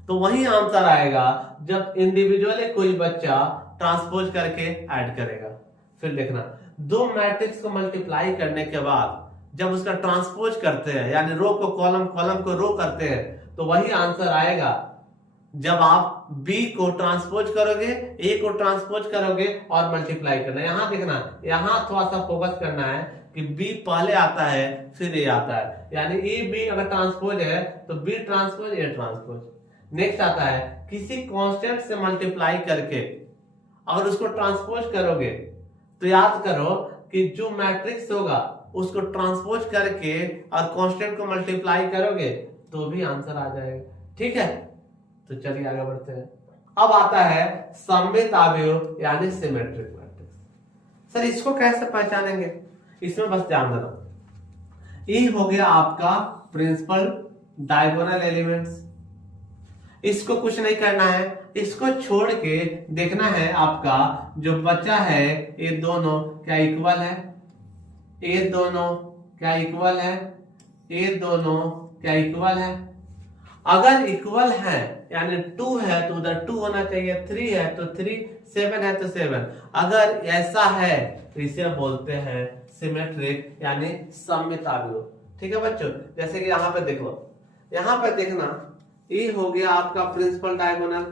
तो वही आंसर आएगा जब इंडिविजुअली कोई बच्चा ट्रांसपोज करके ऐड करेगा। फिर देखना दो मैट्रिक्स को मल्टीप्लाई करने के बाद जब उसका ट्रांसपोज करते हैं, यानी रो को कॉलम, कॉलम को रो करते हैं, तो वही आंसर आएगा जब आप बी को ट्रांसपोज करोगे, ए को ट्रांसपोज करोगे और मल्टीप्लाई करना है। यहां देखना, यहां थोड़ा सा फोकस करना है कि बी पहले आता है फिर ए आता है, यानी ए बी अगर ट्रांसपोज है तो B transpose A transpose. Next आता है किसी कांस्टेंट से मल्टीप्लाई करके अगर उसको ट्रांसपोज करोगे तो याद करो कि जो मैट्रिक्स होगा उसको ट्रांसपोज करके और कांस्टेंट को मल्टीप्लाई करोगे तो भी आंसर आ जाएगा। ठीक है, तो चलिए आगे बढ़ते हैं। अब आता है सममित अवयव यानी सिमेट्रिक मैट्रिक्स। सर इसको कैसे पहचानेंगे? इसमें बस ध्यान देना, ये हो गया आपका प्रिंसिपल डायगोनल एलिमेंट्स, इसको कुछ नहीं करना है, इसको छोड़ के देखना है आपका जो बचा है ये दोनों क्या इक्वल है, ये दोनों क्या इक्वल है, ये दोनों क्या इक्वल है। अगर इक्वल है यानी 2 है तो उधर 2 होना चाहिए, 3 है तो 3, 7 है तो 7। अगर ऐसा है तो इसे बोलते हैं सिमेट्रिक यानी सममित अवयव। ठीक है बच्चों, जैसे कि यहाँ पे देखो, यहाँ पे देखना ये हो गया आपका प्रिंसिपल डायगोनल,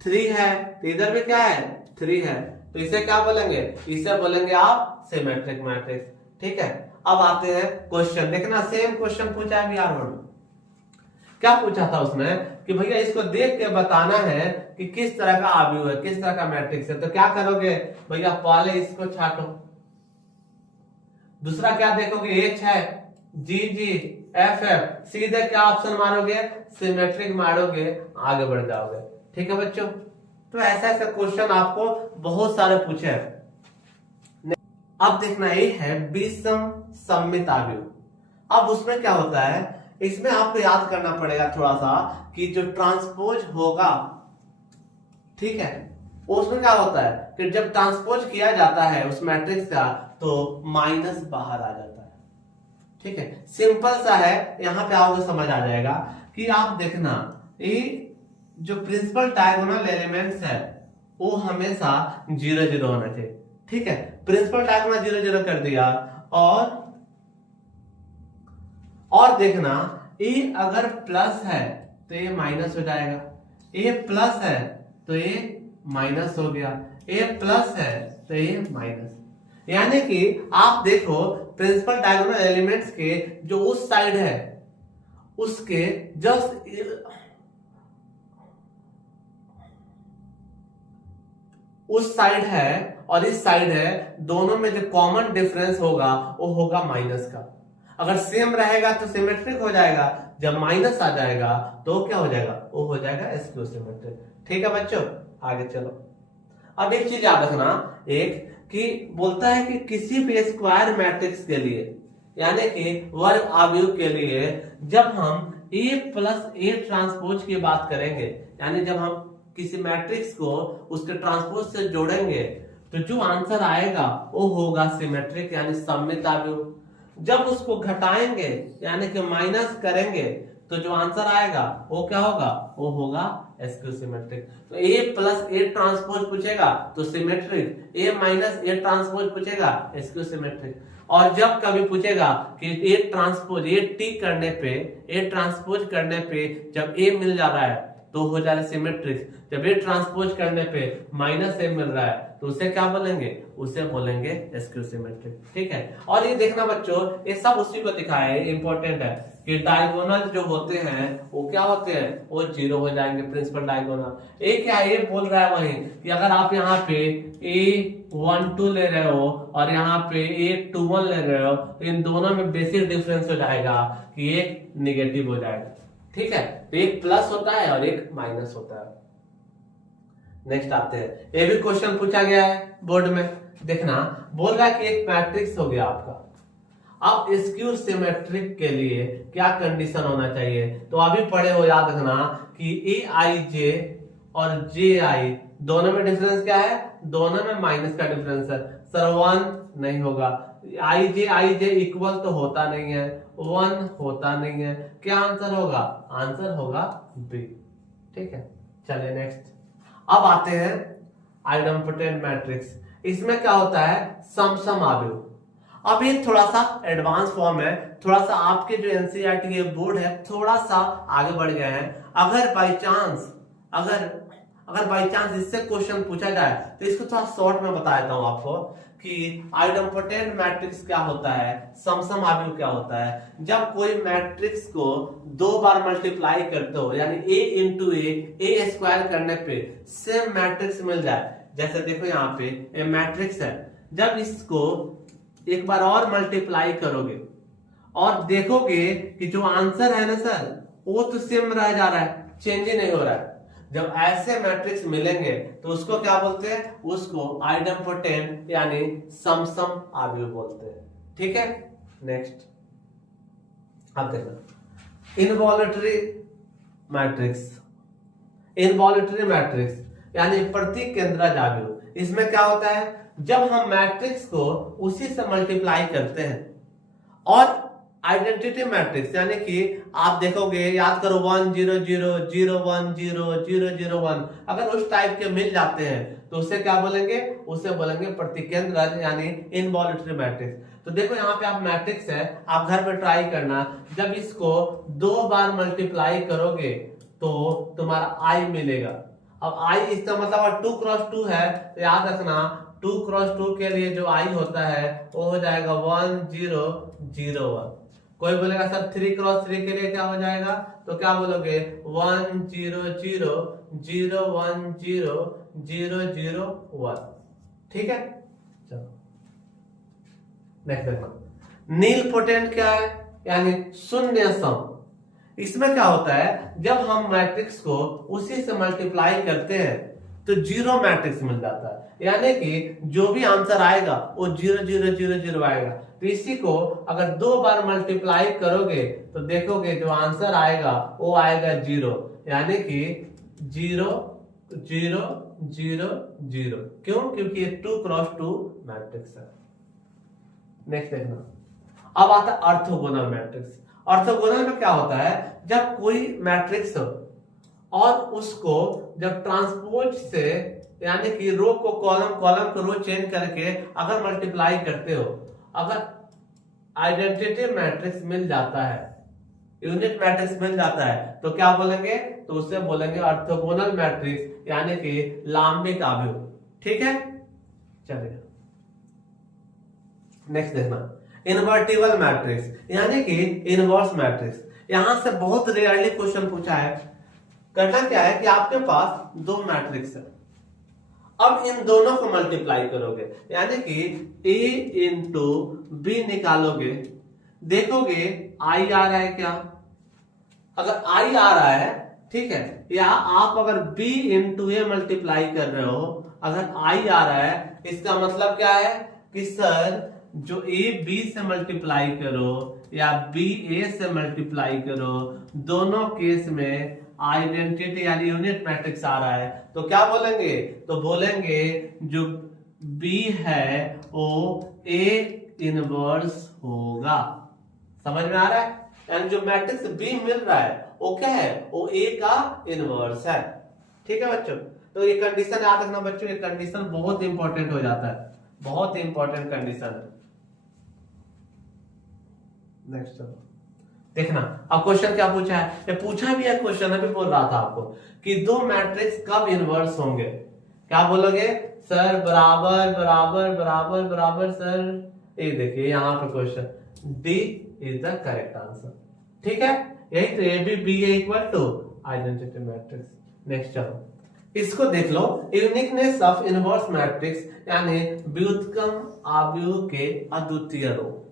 3 है तो इधर भी क्या है 3 है, तो इसे क्या बोलेंगे, इसे बोलेंगे आप सिमेट्रिक मैट्रिक्स। ठीक है, अब आते हैं क्वेश्चन, देखना सेम क्वेश्चन पूछा है बिहार बोर्ड में। क्या पूछा था उसमें कि भैया इसको देख के बताना है कि किस तरह का अवयव है, किस तरह का मैट्रिक्स है। तो क्या करोगे भैया, पहले इसको छाटो, दूसरा क्या देखोगे एच है, जी जी, एफ एफ, सीधे क्या ऑप्शन मारोगे, सिमेट्रिक मारोगे, आगे बढ़ जाओगे। ठीक है बच्चों, तो ऐसा ऐसा क्वेश्चन आपको बहुत सारे पूछे हैं। अब देखना ये है विषम सममित अवयव। अब उसमें क्या होता है, इसमें आपको याद करना पड़ेगा थोड़ा सा कि जो ट्रांसपोज होगा, ठीक है, उसमें क्या होता है कि जब ट्रांसपोज किया जाता है उस मैट्रिक्स का तो माइनस बाहर आ जाता है। ठीक है, सिंपल सा है, यहां पे आपको समझ आ जाएगा कि आप देखना ये जो प्रिंसिपल डायगोनल एलिमेंट्स है वो हमेशा 0 0 होना चाहिए। ठीक है, प्रिंसिपल डायगोनल 0 0 कर दिया, और देखना ये अगर प्लस है तो ये माइनस हो जाएगा, ये प्लस है तो ये माइनस हो गया, ये प्लस है तो ये माइनस। यानी कि आप देखो प्रिंसिपल डायगोनल एलिमेंट्स के जो उस साइड है उसके जस्ट उस साइड है और इस साइड है, दोनों में जो कॉमन डिफरेंस होगा वो होगा माइनस का। अगर सेम रहेगा तो सिमेट्रिक हो जाएगा, जब माइनस आ जाएगा तो क्या हो जाएगा, वो हो जाएगा स्क्यू सिमेट्रिक। ठीक है बच्चों, आगे चलो। अब एक चीज याद रखना, एक कि बोलता है कि किसी भी स्क्वायर मैट्रिक्स के लिए यानी कि वर्ग अवयव के लिए जब हम A प्लस A ट्रांसपोज की बात करेंगे, यानी जब हम किसी मैट्रिक्स को उसके ट्रांसपोज से जोड़ेंगे तो जो आंसर आएगा वो होगा सिमेट्रिक यानी सममित अवयव। जब उसको घटाएंगे यानी कि माइनस करेंगे तो जो आंसर आएगा वो क्या होगा, वो होगा स्क्यू सिमेट्रिक। तो A प्लस A ट्रांसपोज पूछेगा तो symmetric, A minus A transpose पूछेगा स्क्यू सिमेट्रिक। और जब कभी पूछेगा कि A ट्रांसपोज A टी करने पे, A ट्रांसपोज करने पे जब A मिल जा रहा है तो हो जा रहा है सिमेट्रिक, जब A ट्रांसपोज करने पे माइनस A मिल रहा है तो उसे क्या बोलेंगे, उसे बोलेंगे स्क्यू सिमेट्रिक। ठीक है, और ये देखना बच्चों ये सब उसी को दिखाया है, इंपॉर्टेंट है कि डायगोनल जो होते हैं वो क्या होते हैं, वो 0 हो जाएंगे प्रिंसिपल डायगोनल। एक क्या ये बोल रहा है वही कि अगर आप यहाँ पे A12 ले रहे हो और यहाँ पे A21 ले रहे हो तो इन दोनों में बेसिक डिफरेंस हो जाएगा कि एक निगेटिव हो जाएगा। ठीक है, तो एक प्लस होता है और एक माइनस होता है। नेक्स्ट आते हैं, ये भी क्वेश्चन पूछा गया है बोर्ड में, देखना बोल रहा है कि एक मैट्रिक्स हो गया आपका, अब स्क्यू सिमेट्रिक के लिए क्या कंडीशन होना चाहिए। तो अभी पढ़े हो, याद रखना कि Aij और Ji दोनों में डिफरेंस क्या है, दोनों में माइनस का डिफरेंस है। सर 1 नहीं होगा, Ij इक्वल तो होता नहीं है, 1 होता नहीं है, क्या आंसर होगा, आंसर होगा बी। ठीक है, चलिए नेक्स्ट। अब आते हैं आइडेम्पोटेंट मैट्रिक्स। इसमें क्या होता है, समसम अवयव। अब ये थोड़ा सा एडवांस फॉर्म है, थोड़ा सा आपके जो एनसीईआरटी के बोर्ड है थोड़ा सा आगे बढ़ गए हैं। अगर बाई चांस इससे क्वेश्चन पूछा जाए तो इसको थोड़ा शॉर्ट में बता देता हूं आपको कि आइडेम्पोटेंट मैट्रिक्स क्या होता है, समसम अवयव क्या होता है। जब कोई मैट्रिक्स को 2 बार मल्टीप्लाई करते हो, यानी a इंटू ए स्क्वायर करने पे सेम मैट्रिक्स मिल जाए। जैसे देखो यहाँ पे ये मैट्रिक्स है, जब इसको एक बार और मल्टीप्लाई करोगे और देखोगे कि जो आंसर है ना सर वो तो सेम रह जा रहा है, चेंज ही नहीं हो रहा है। जब ऐसे मैट्रिक्स मिलेंगे तो उसको क्या बोलते हैं, उसको आइडेम्पोटेंट यानी समसम अवयव बोलते हैं। ठीक है, नेक्स्ट अब देखना इनवॉल्यूटरी मैट्रिक्स यानी प्रतीक केंद्रज अवयव। इसमें क्या होता है, जब हम मैट्रिक्स को उसी से मल्टीप्लाई करते हैं और आइडेंटिटी मैट्रिक्स यानी कि आप देखोगे, याद करो 1 0 0 0 1 0 0 0 1, अगर उस टाइप के मिल जाते हैं तो उसे क्या बोलेंगे, उसे बोलेंगे प्रतिकेंद्रज यानी इनवॉल्यूटरी मैट्रिक्स। तो देखो यहाँ पे आप मैट्रिक्स है, आप घर पे ट्राई करना, जब इसको 2 बार मल्टीप्लाई करोगे तो तुम्हारा आई मिलेगा। अब आई इसका मतलब 2 क्रॉस 2 है, तो याद रखना 2 क्रॉस 2 के लिए जो आई होता है वो हो जाएगा 1 0 0 1। कोई बोलेगा सर 3 क्रॉस 3 के लिए क्या हो जाएगा, तो क्या बोलोगे 1 0 0 0 1 0 0 0 1। ठीक है, चलो नेक्स्ट देखो नीलपोटेंट क्या है, यानी शून्य सम। इसमें क्या होता है, जब हम मैट्रिक्स को उसी से मल्टीप्लाई करते हैं तो 0 मैट्रिक्स मिल जाता है, यानी कि जो भी आंसर आएगा वो 0 0 0 0 आएगा। तो इसी को अगर 2 बार मल्टीप्लाई करोगे तो देखोगे जो आंसर आएगा वो आएगा 0, यानी कि 0 0 0 0। क्यों, क्योंकि ये 2 क्रॉस 2 मैट्रिक्स है। नेक्स्ट देखना, अब आता है ऑर्थोगोनल मैट्रिक्स। ऑर्थोगोनल में क्या होता है, जब कोई मैट्रिक्स और उसको जब ट्रांसपोज से यानी कि रो को कॉलम को रो चेंज करके अगर मल्टीप्लाई करते हो, अगर आइडेंटिटी मैट्रिक्स मिल जाता है, यूनिट मैट्रिक्स मिल जाता है, तो क्या बोलेंगे, तो उसे बोलेंगे ऑर्थोगोनल मैट्रिक्स यानी कि लांबिक अवयव। ठीक है, चलिए नेक्स्ट देखना इनवर्टिबल मैट्रिक्स यानी कि इनवर्स मैट्रिक्स। यहां से बहुत रेयरली क्वेश्चन पूछा है। करना क्या है कि आपके पास 2 मैट्रिक्स है, अब इन दोनों को मल्टीप्लाई करोगे, यानी कि A इंटू बी निकालोगे, देखोगे आई आ रहा है क्या। अगर आई आ रहा है, ठीक है, या आप अगर B इंटू ए मल्टीप्लाई कर रहे हो, अगर आई आ रहा है, इसका मतलब क्या है कि सर जो A B से मल्टीप्लाई करो या B A से मल्टीप्लाई करो, दोनों केस में आइडेंटिटी यानी यूनिट मैट्रिक्स आ रहा है। तो क्या बोलेंगे, तो बोलेंगे जो B है वो A इनवर्स होगा। समझ में आ रहा है, यानी जो मैट्रिक्स B मिल रहा है वो क्या है, वो A का इनवर्स है। ठीक है बच्चों, तो ये कंडीशन याद रखना बच्चों, ये कंडीशन बहुत इंपॉर्टेंट हो जाता है, बहुत इंपॉर्टेंट कंडीशन है। नेक्स्ट चलो देखना, अब क्वेश्चन क्या पूछा है, ये पूछा भी है क्वेश्चन, अभी बोल रहा था आपको कि 2 मैट्रिक्स कब इनवर्स होंगे। क्या बोलोगे, सर बराबर बराबर बराबर बराबर। सर ये देखिए यहाँ पे question D is the correct answer. ठीक है, यही तो A B B A equal to identity matrix. Next चलो इसको देख लो, यूनिकनेस ऑफ इनवर्स मैट्रिक्स यानी व्युत्क्रम अवयव के अद्वितीय रूप।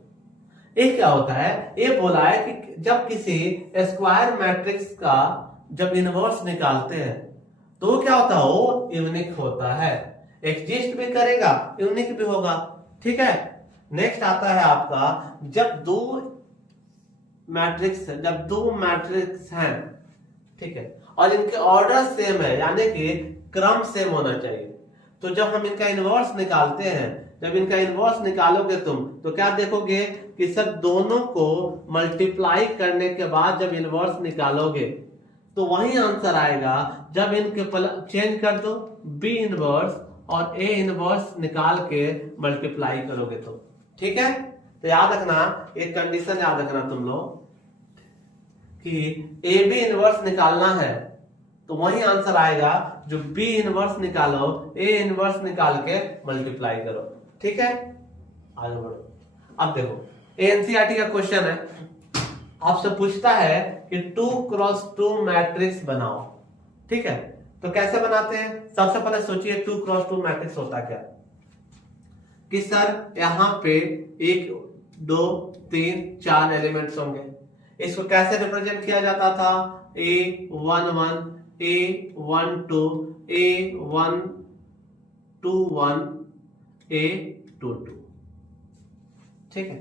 ये क्या होता है, ये बोला है कि जब किसी स्क्वायर मैट्रिक्स का जब इनवर्स निकालते हैं तो क्या होता है, वो यूनिक होता है, एग्जिस्ट भी करेगा, यूनिक भी होगा। ठीक है, नेक्स्ट आता है आपका जब दो मैट्रिक्स हैं, ठीक है, और इनके ऑर्डर सेम है यानी कि क्रम सेम होना चाहिए, तो जब हम इनका इनवर्स निकालते हैं, जब इनका इनवर्स निकालोगे तुम तो क्या देखोगे कि सर दोनों को मल्टीप्लाई करने के बाद जब इनवर्स निकालोगे तो वही आंसर आएगा। जब इनके चेंज कर दो बी इनवर्स और ए इनवर्स निकाल के मल्टीप्लाई करोगे तो ठीक है। तो याद रखना, एक कंडीशन याद रखना तुम लोग कि ए बी इनवर्स निकालना है तो वही आंसर आएगा जो बी इनवर्स निकालो, ए इनवर्स निकाल के मल्टीप्लाई करो। ठीक है, आगे बढ़ो। अब देखो एनसीईआरटी का क्वेश्चन है, आपसे पूछता है कि 2x2 मैट्रिक्स बनाओ। ठीक है, तो कैसे बनाते हैं? सबसे पहले सोचिए 2x2 मैट्रिक्स होता क्या कि सर यहाँ पे 1 2 3 4 एलिमेंट्स होंगे। इसको कैसे रिप्रेजेंट किया जाता था? A11 A12 A121 A22। ठीक है,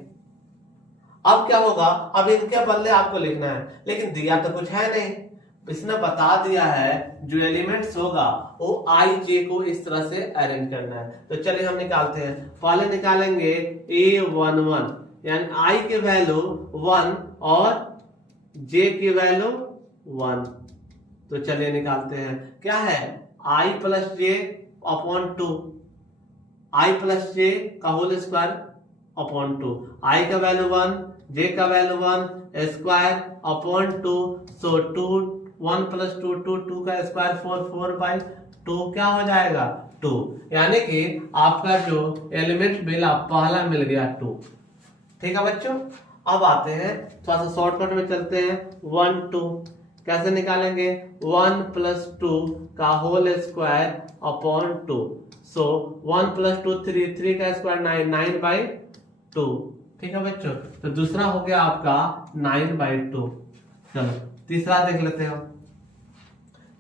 अब क्या होगा? अब इनके बदले आपको लिखना है, लेकिन दिया तो कुछ है नहीं। इसने बता दिया है जो एलिमेंट्स होगा वो आई जे को इस तरह से अरेंज करना है। तो चलिए हम निकालते हैं। पहले निकालेंगे A11 यानी आई की वैल्यू 1 और जे की वैल्यू 1। तो चलिए निकालते हैं। क्या है? आई प्लस जे अपॉन 2, आई प्लस जे का होल स्क्वायर अपॉन 2। आई का वैल्यू 1, जे का वैल्यू 1 स्क्वायर अपॉन 2। सो 2 1 प्लस 2 2 2 का स्क्वायर 4 4 बाई 2 क्या हो जाएगा? 2। यानी कि आपका जो एलिमेंट मिला पहला मिल गया 2। ठीक है बच्चों, अब आते हैं थोड़ा सा शॉर्टकट में चलते हैं। 1 2 कैसे निकालेंगे? 1 प्लस 2 का होल स्क्वायर अपॉन 2। सो 1 प्लस 2 3 3 का स्क्वायर 9 9 बाई 2। ठीक है बच्चों, तो दूसरा हो गया आपका 9 बाई 2। चलो तीसरा देख लेते हो।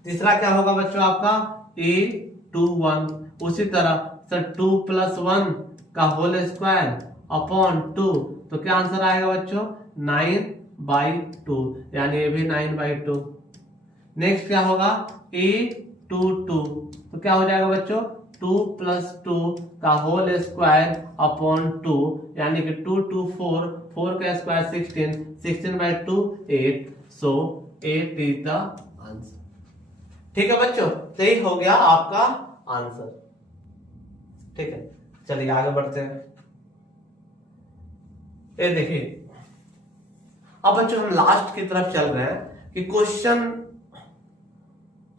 तीसरा क्या होगा बच्चों आपका? A21। उसी तरह सर 2 प्लस 1 का होल स्क्वायर अपॉन 2। तो क्या आंसर आएगा बच्चों? 9 बाई 2, यानी ये भी 9 बाई 2। नेक्स्ट क्या होगा? A22। तो क्या हो जाएगा बच्चों? 2 प्लस 2 का होल स्क्वायर अपॉन 2, यानी कि 2 2 4 4 का square 16 16 by 2 8। So 8 is the answer. ठीक है बच्चों, तो ये हो गया आपका आंसर। ठीक है, चलिए आगे बढ़ते हैं। ये देखिए, अब बच्चों हम लास्ट की तरफ चल रहे हैं कि क्वेश्चन।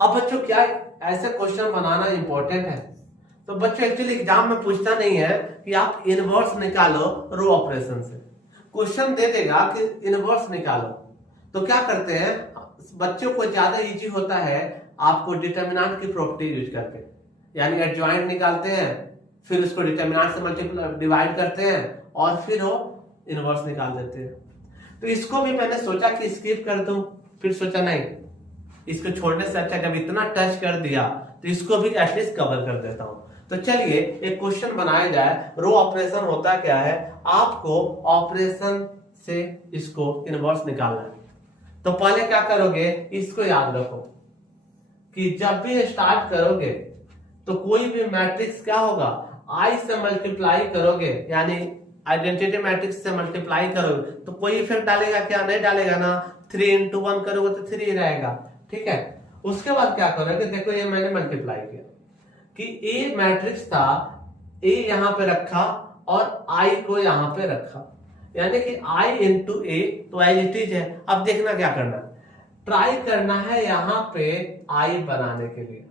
अब बच्चों क्या ऐसे क्वेश्चन बनाना इंपॉर्टेंट है? तो बच्चों एक्चुअली एग्जाम में पूछता नहीं है कि आप इनवर्स निकालो रो ऑपरेशन से। क्वेश्चन दे देगा कि इनवर्स निकालो, तो क्या करते हैं बच्चों को ज्यादा इजी होता है आपको डिटर्मिनेंट की प्रॉपर्टी यूज करके, यानी एडजॉइंट निकालते हैं, फिर उसको डिटर्मिनेंट से मल्टीप्लाई डिवाइड करते हैं और फिर वो इनवर्स निकाल देते हैं। तो इसको भी मैंने सोचा कि स्किप कर दूं, फिर सोचा नहीं, इसको छोड़ने से अच्छा जब इतना टच कर दिया तो इसको भी एटलीस्ट कवर कर देता हूं। तो चलिए एक क्वेश्चन बनाया जाए। रो ऑपरेशन होता क्या है? आपको ऑपरेशन से इसको इनवर्स निकालना है। तो पहले क्या करोगे? इसको याद रखो कि जब भी स्टार्ट करोगे तो कोई भी मैट्रिक्स क्या होगा? आई से मल्टीप्लाई करोगे, यानी आइडेंटिटी मैट्रिक्स से मल्टीप्लाई करोगे तो कोई इफेक्ट डालेगा क्या? नहीं डालेगा ना। 3 into 1 करोगे तो 3 रहेगा। ठीक है, उसके बाद क्या करोगे? देखो ये मैंने मल्टीप्लाई किया कि ए मैट्रिक्स था, ए यहां पे रखा और आई को यहां पे रखा, यानी कि आई इंटू ए, तो एज इट इज है। अब देखना क्या करना है, ट्राई करना है यहां पे आई बनाने के लिए।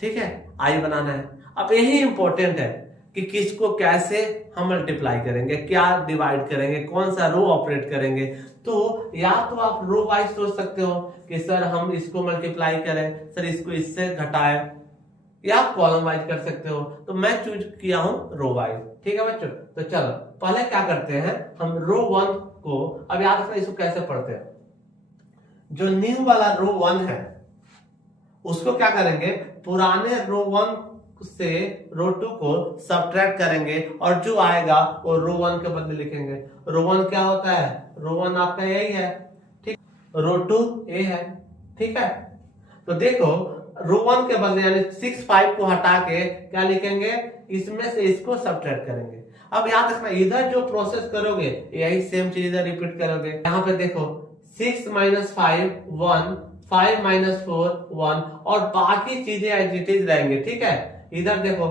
ठीक है, आई बनाना है। अब यही इंपॉर्टेंट है कि किसको कैसे हम मल्टीप्लाई करेंगे, क्या डिवाइड करेंगे, कौन सा रो ऑपरेट करेंगे। तो या तो आप रो वाइज सोच सकते हो कि सर हम इसको मल्टीप्लाई करें, सर इसको इससे घटाएं, या आप कॉलम वाइज कर सकते हो। तो मैं चूज किया हूं रो वाइज। ठीक है बच्चों, तो चलो पहले क्या करते हैं, हम रो 1 को, अब याद रखना इसको कैसे पढ़ते हैं। जो न्यू वाला रो 1 है उसको क्या करेंगे, पुराने रो 1 से रो 2 को सब्ट्रैक्ट करेंगे और जो आएगा वो रो 1 के बदले लिखेंगे। रो 1 क्या होता है? रो 1 आपका यही है, ठीक। रो 2 ए है, ठीक है। तो देखो रो 1 के बदले यानी 6 5 को हटा के क्या लिखेंगे, इसमें से इसको सब्ट्रैक्ट करेंगे। अब याद रखना इधर जो प्रोसेस करोगे यही सेम चीज इधर रिपीट करोगे। यहाँ पे देखो 6 - 5 1, 5 - 4 1 और बाकी चीजें एज इट इज रहेंगे। ठीक है, इधर देखो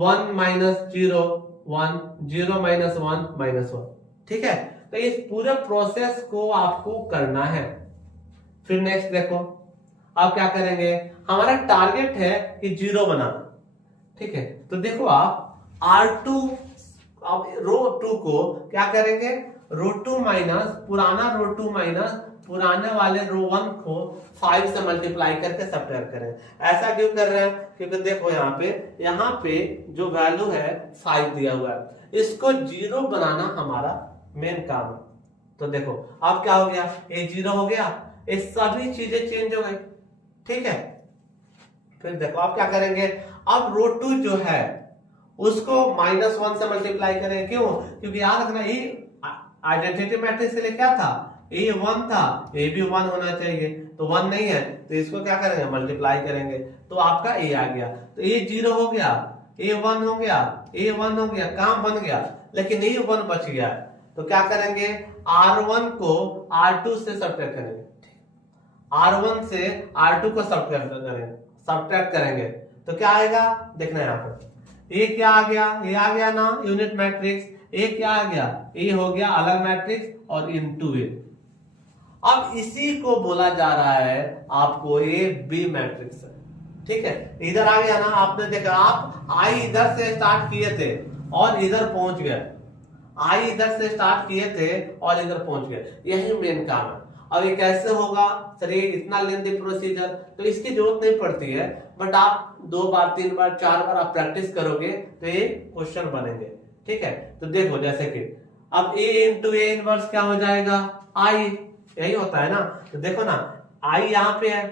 1 माइनस 0 1 0 माइनस 1 माइनस 1, ठीक है। तो इस पूरे प्रोसेस को आपको करना है। फिर नेक्स्ट देखो, अब क्या करेंगे, हमारा टारगेट है कि 0 बनाना, ठीक है। तो देखो आप R2, अब रो 2 को क्या करेंगे, रो 2 माइनस पुराना रो 2 माइनस पुराने वाले रो 1 को 5 से मल्टीप्लाई करके सब्ट्रैक्ट करें। ऐसा क्यों कर रहे हैं, क्योंकि देखो यहाँ पे जो वैल्यू है 5 दिया हुआ है, इसको 0 बनाना हमारा मेन काम है। तो देखो अब क्या हो गया, ये 0 हो गया, ये सभी चीजें चेंज हो गई, ठीक है। फिर देखो अब क्या करेंगे, अब रो 2 जो है उसको -1 से मल्टीप्लाई करें। क्यों, क्योंकि याद रखना ये आइडेंटिटी मैट्रिक्स के लिए क्या था, ये 1 था, ये भी 1 होना चाहिए, तो 1 नहीं है तो इसको क्या करेंगे, मल्टीप्लाई करेंगे, तो आपका ये आ गया। तो ये 0 हो गया, ये 1 हो गया, ये 1 हो गया, काम बन गया, लेकिन ये 1 बच गया। तो क्या करेंगे, R1 को R2 से सब्ट्रैक्ट करेंगे, R1 से R2 को सब्ट्रैक्ट करेंगे तो क्या आएगा, देखना यहाँ पर, ये क्या आ गया, ये आ गया ना यूनिट मैट्रिक्स, ये क्या आ गया, ये हो गया अलग मैट्रिक्स और इनटू ए। अब इसी को बोला जा रहा है आपको ये बी मैट्रिक्स है, ठीक है। इधर आ गया ना, आपने देखा, आप आई इधर से स्टार्ट किए थे और इधर पहुंच गए, आई इधर से स्टार्ट किए थे और इधर पहुंच गए, यही मेन काम है। अब ये कैसे होगा सर, ये इतना लेंथी प्रोसीजर, तो इसकी जरूरत नहीं पड़ती है, बट आप 2 बार 3 बार 4 बार आप प्रैक्टिस करोगे तो ये क्वेश्चन बनेंगे, ठीक है। तो देखो जैसे कि अब a इंटू ए इनवर्स क्या हो जाएगा, आई, यही होता है ना। तो देखो ना, आई यहाँ पे है,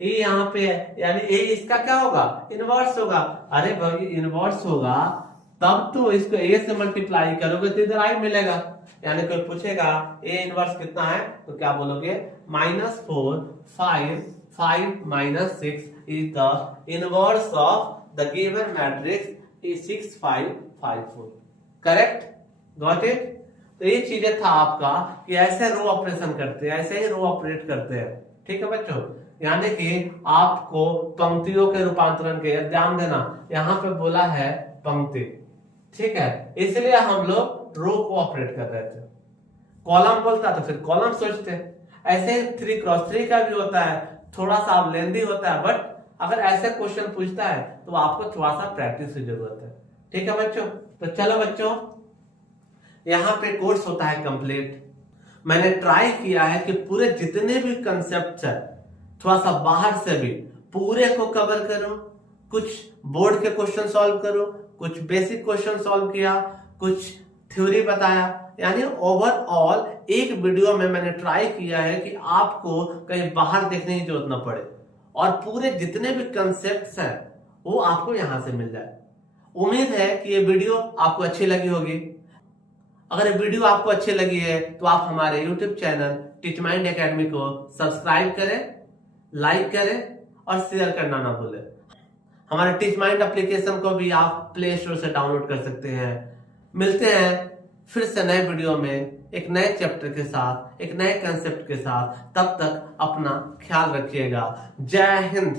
ए यहाँ पे है, यानी ए इसका क्या होगा, इनवर्स होगा। अरे भाई इनवर्स होगा तब तो इसको ए से मल्टीप्लाई करोगे तो इधर आई मिलेगा। यानी कोई पूछेगा ए इनवर्स कितना है तो क्या बोलोगे, -4 5 minus 6 is the inverse of the given matrix 6 5 5 4, correct, got it. तो ये चीजें था आपका कि ऐसे रो ऑपरेशन करते हैं, ऐसे ही रो ऑपरेट करते हैं, ठीक है बच्चों। यानी कि आपको पंक्तियों के रूपांतरण के, ध्यान देना यहाँ पे बोला है पंक्ति, ठीक है, इसलिए हम लोग रो को ऑपरेट कर रहे थे। कॉलम बोलता तो फिर कॉलम सोचते, ऐसे 3x3 का भी होता है, थोड़ा सा अब लेंदी होता है, बट अगर ऐसे क्वेश्चन पूछता है तो आपको थोड़ा सा प्रैक्टिस की जरूरत है, ठीक है बच्चों। तो चलो बच्चों, यहाँ पे कोर्स होता है कंप्लीट। मैंने ट्राई किया है कि पूरे जितने भी कंसेप्ट है थोड़ा सा बाहर से भी पूरे को कवर करो, कुछ बोर्ड के क्वेश्चन सॉल्व करो, कुछ बेसिक क्वेश्चन सॉल्व किया, कुछ थ्योरी बताया, यानी ओवरऑल एक वीडियो में मैंने ट्राई किया है कि आपको कहीं बाहर देखने की जरूरत न पड़े और पूरे जितने भी कंसेप्ट्स हैं वो आपको यहां से मिल जाए। उम्मीद है कि ये वीडियो आपको अच्छी लगी होगी। अगर ये वीडियो आपको अच्छी लगी है तो आप हमारे YouTube channel teach mind academy को सब्सक्राइब करें, लाइक करें और शेयर करना ना भूलें। हमारे टीच माइंड एप्लीकेशन को भी आप प्ले स्टोर से डाउनलोड कर सकते हैं। मिलते हैं फिर से नए वीडियो में एक नए चैप्टर के साथ, एक नए कंसेप्ट के साथ। तब तक अपना ख्याल रखिएगा। जय हिंद।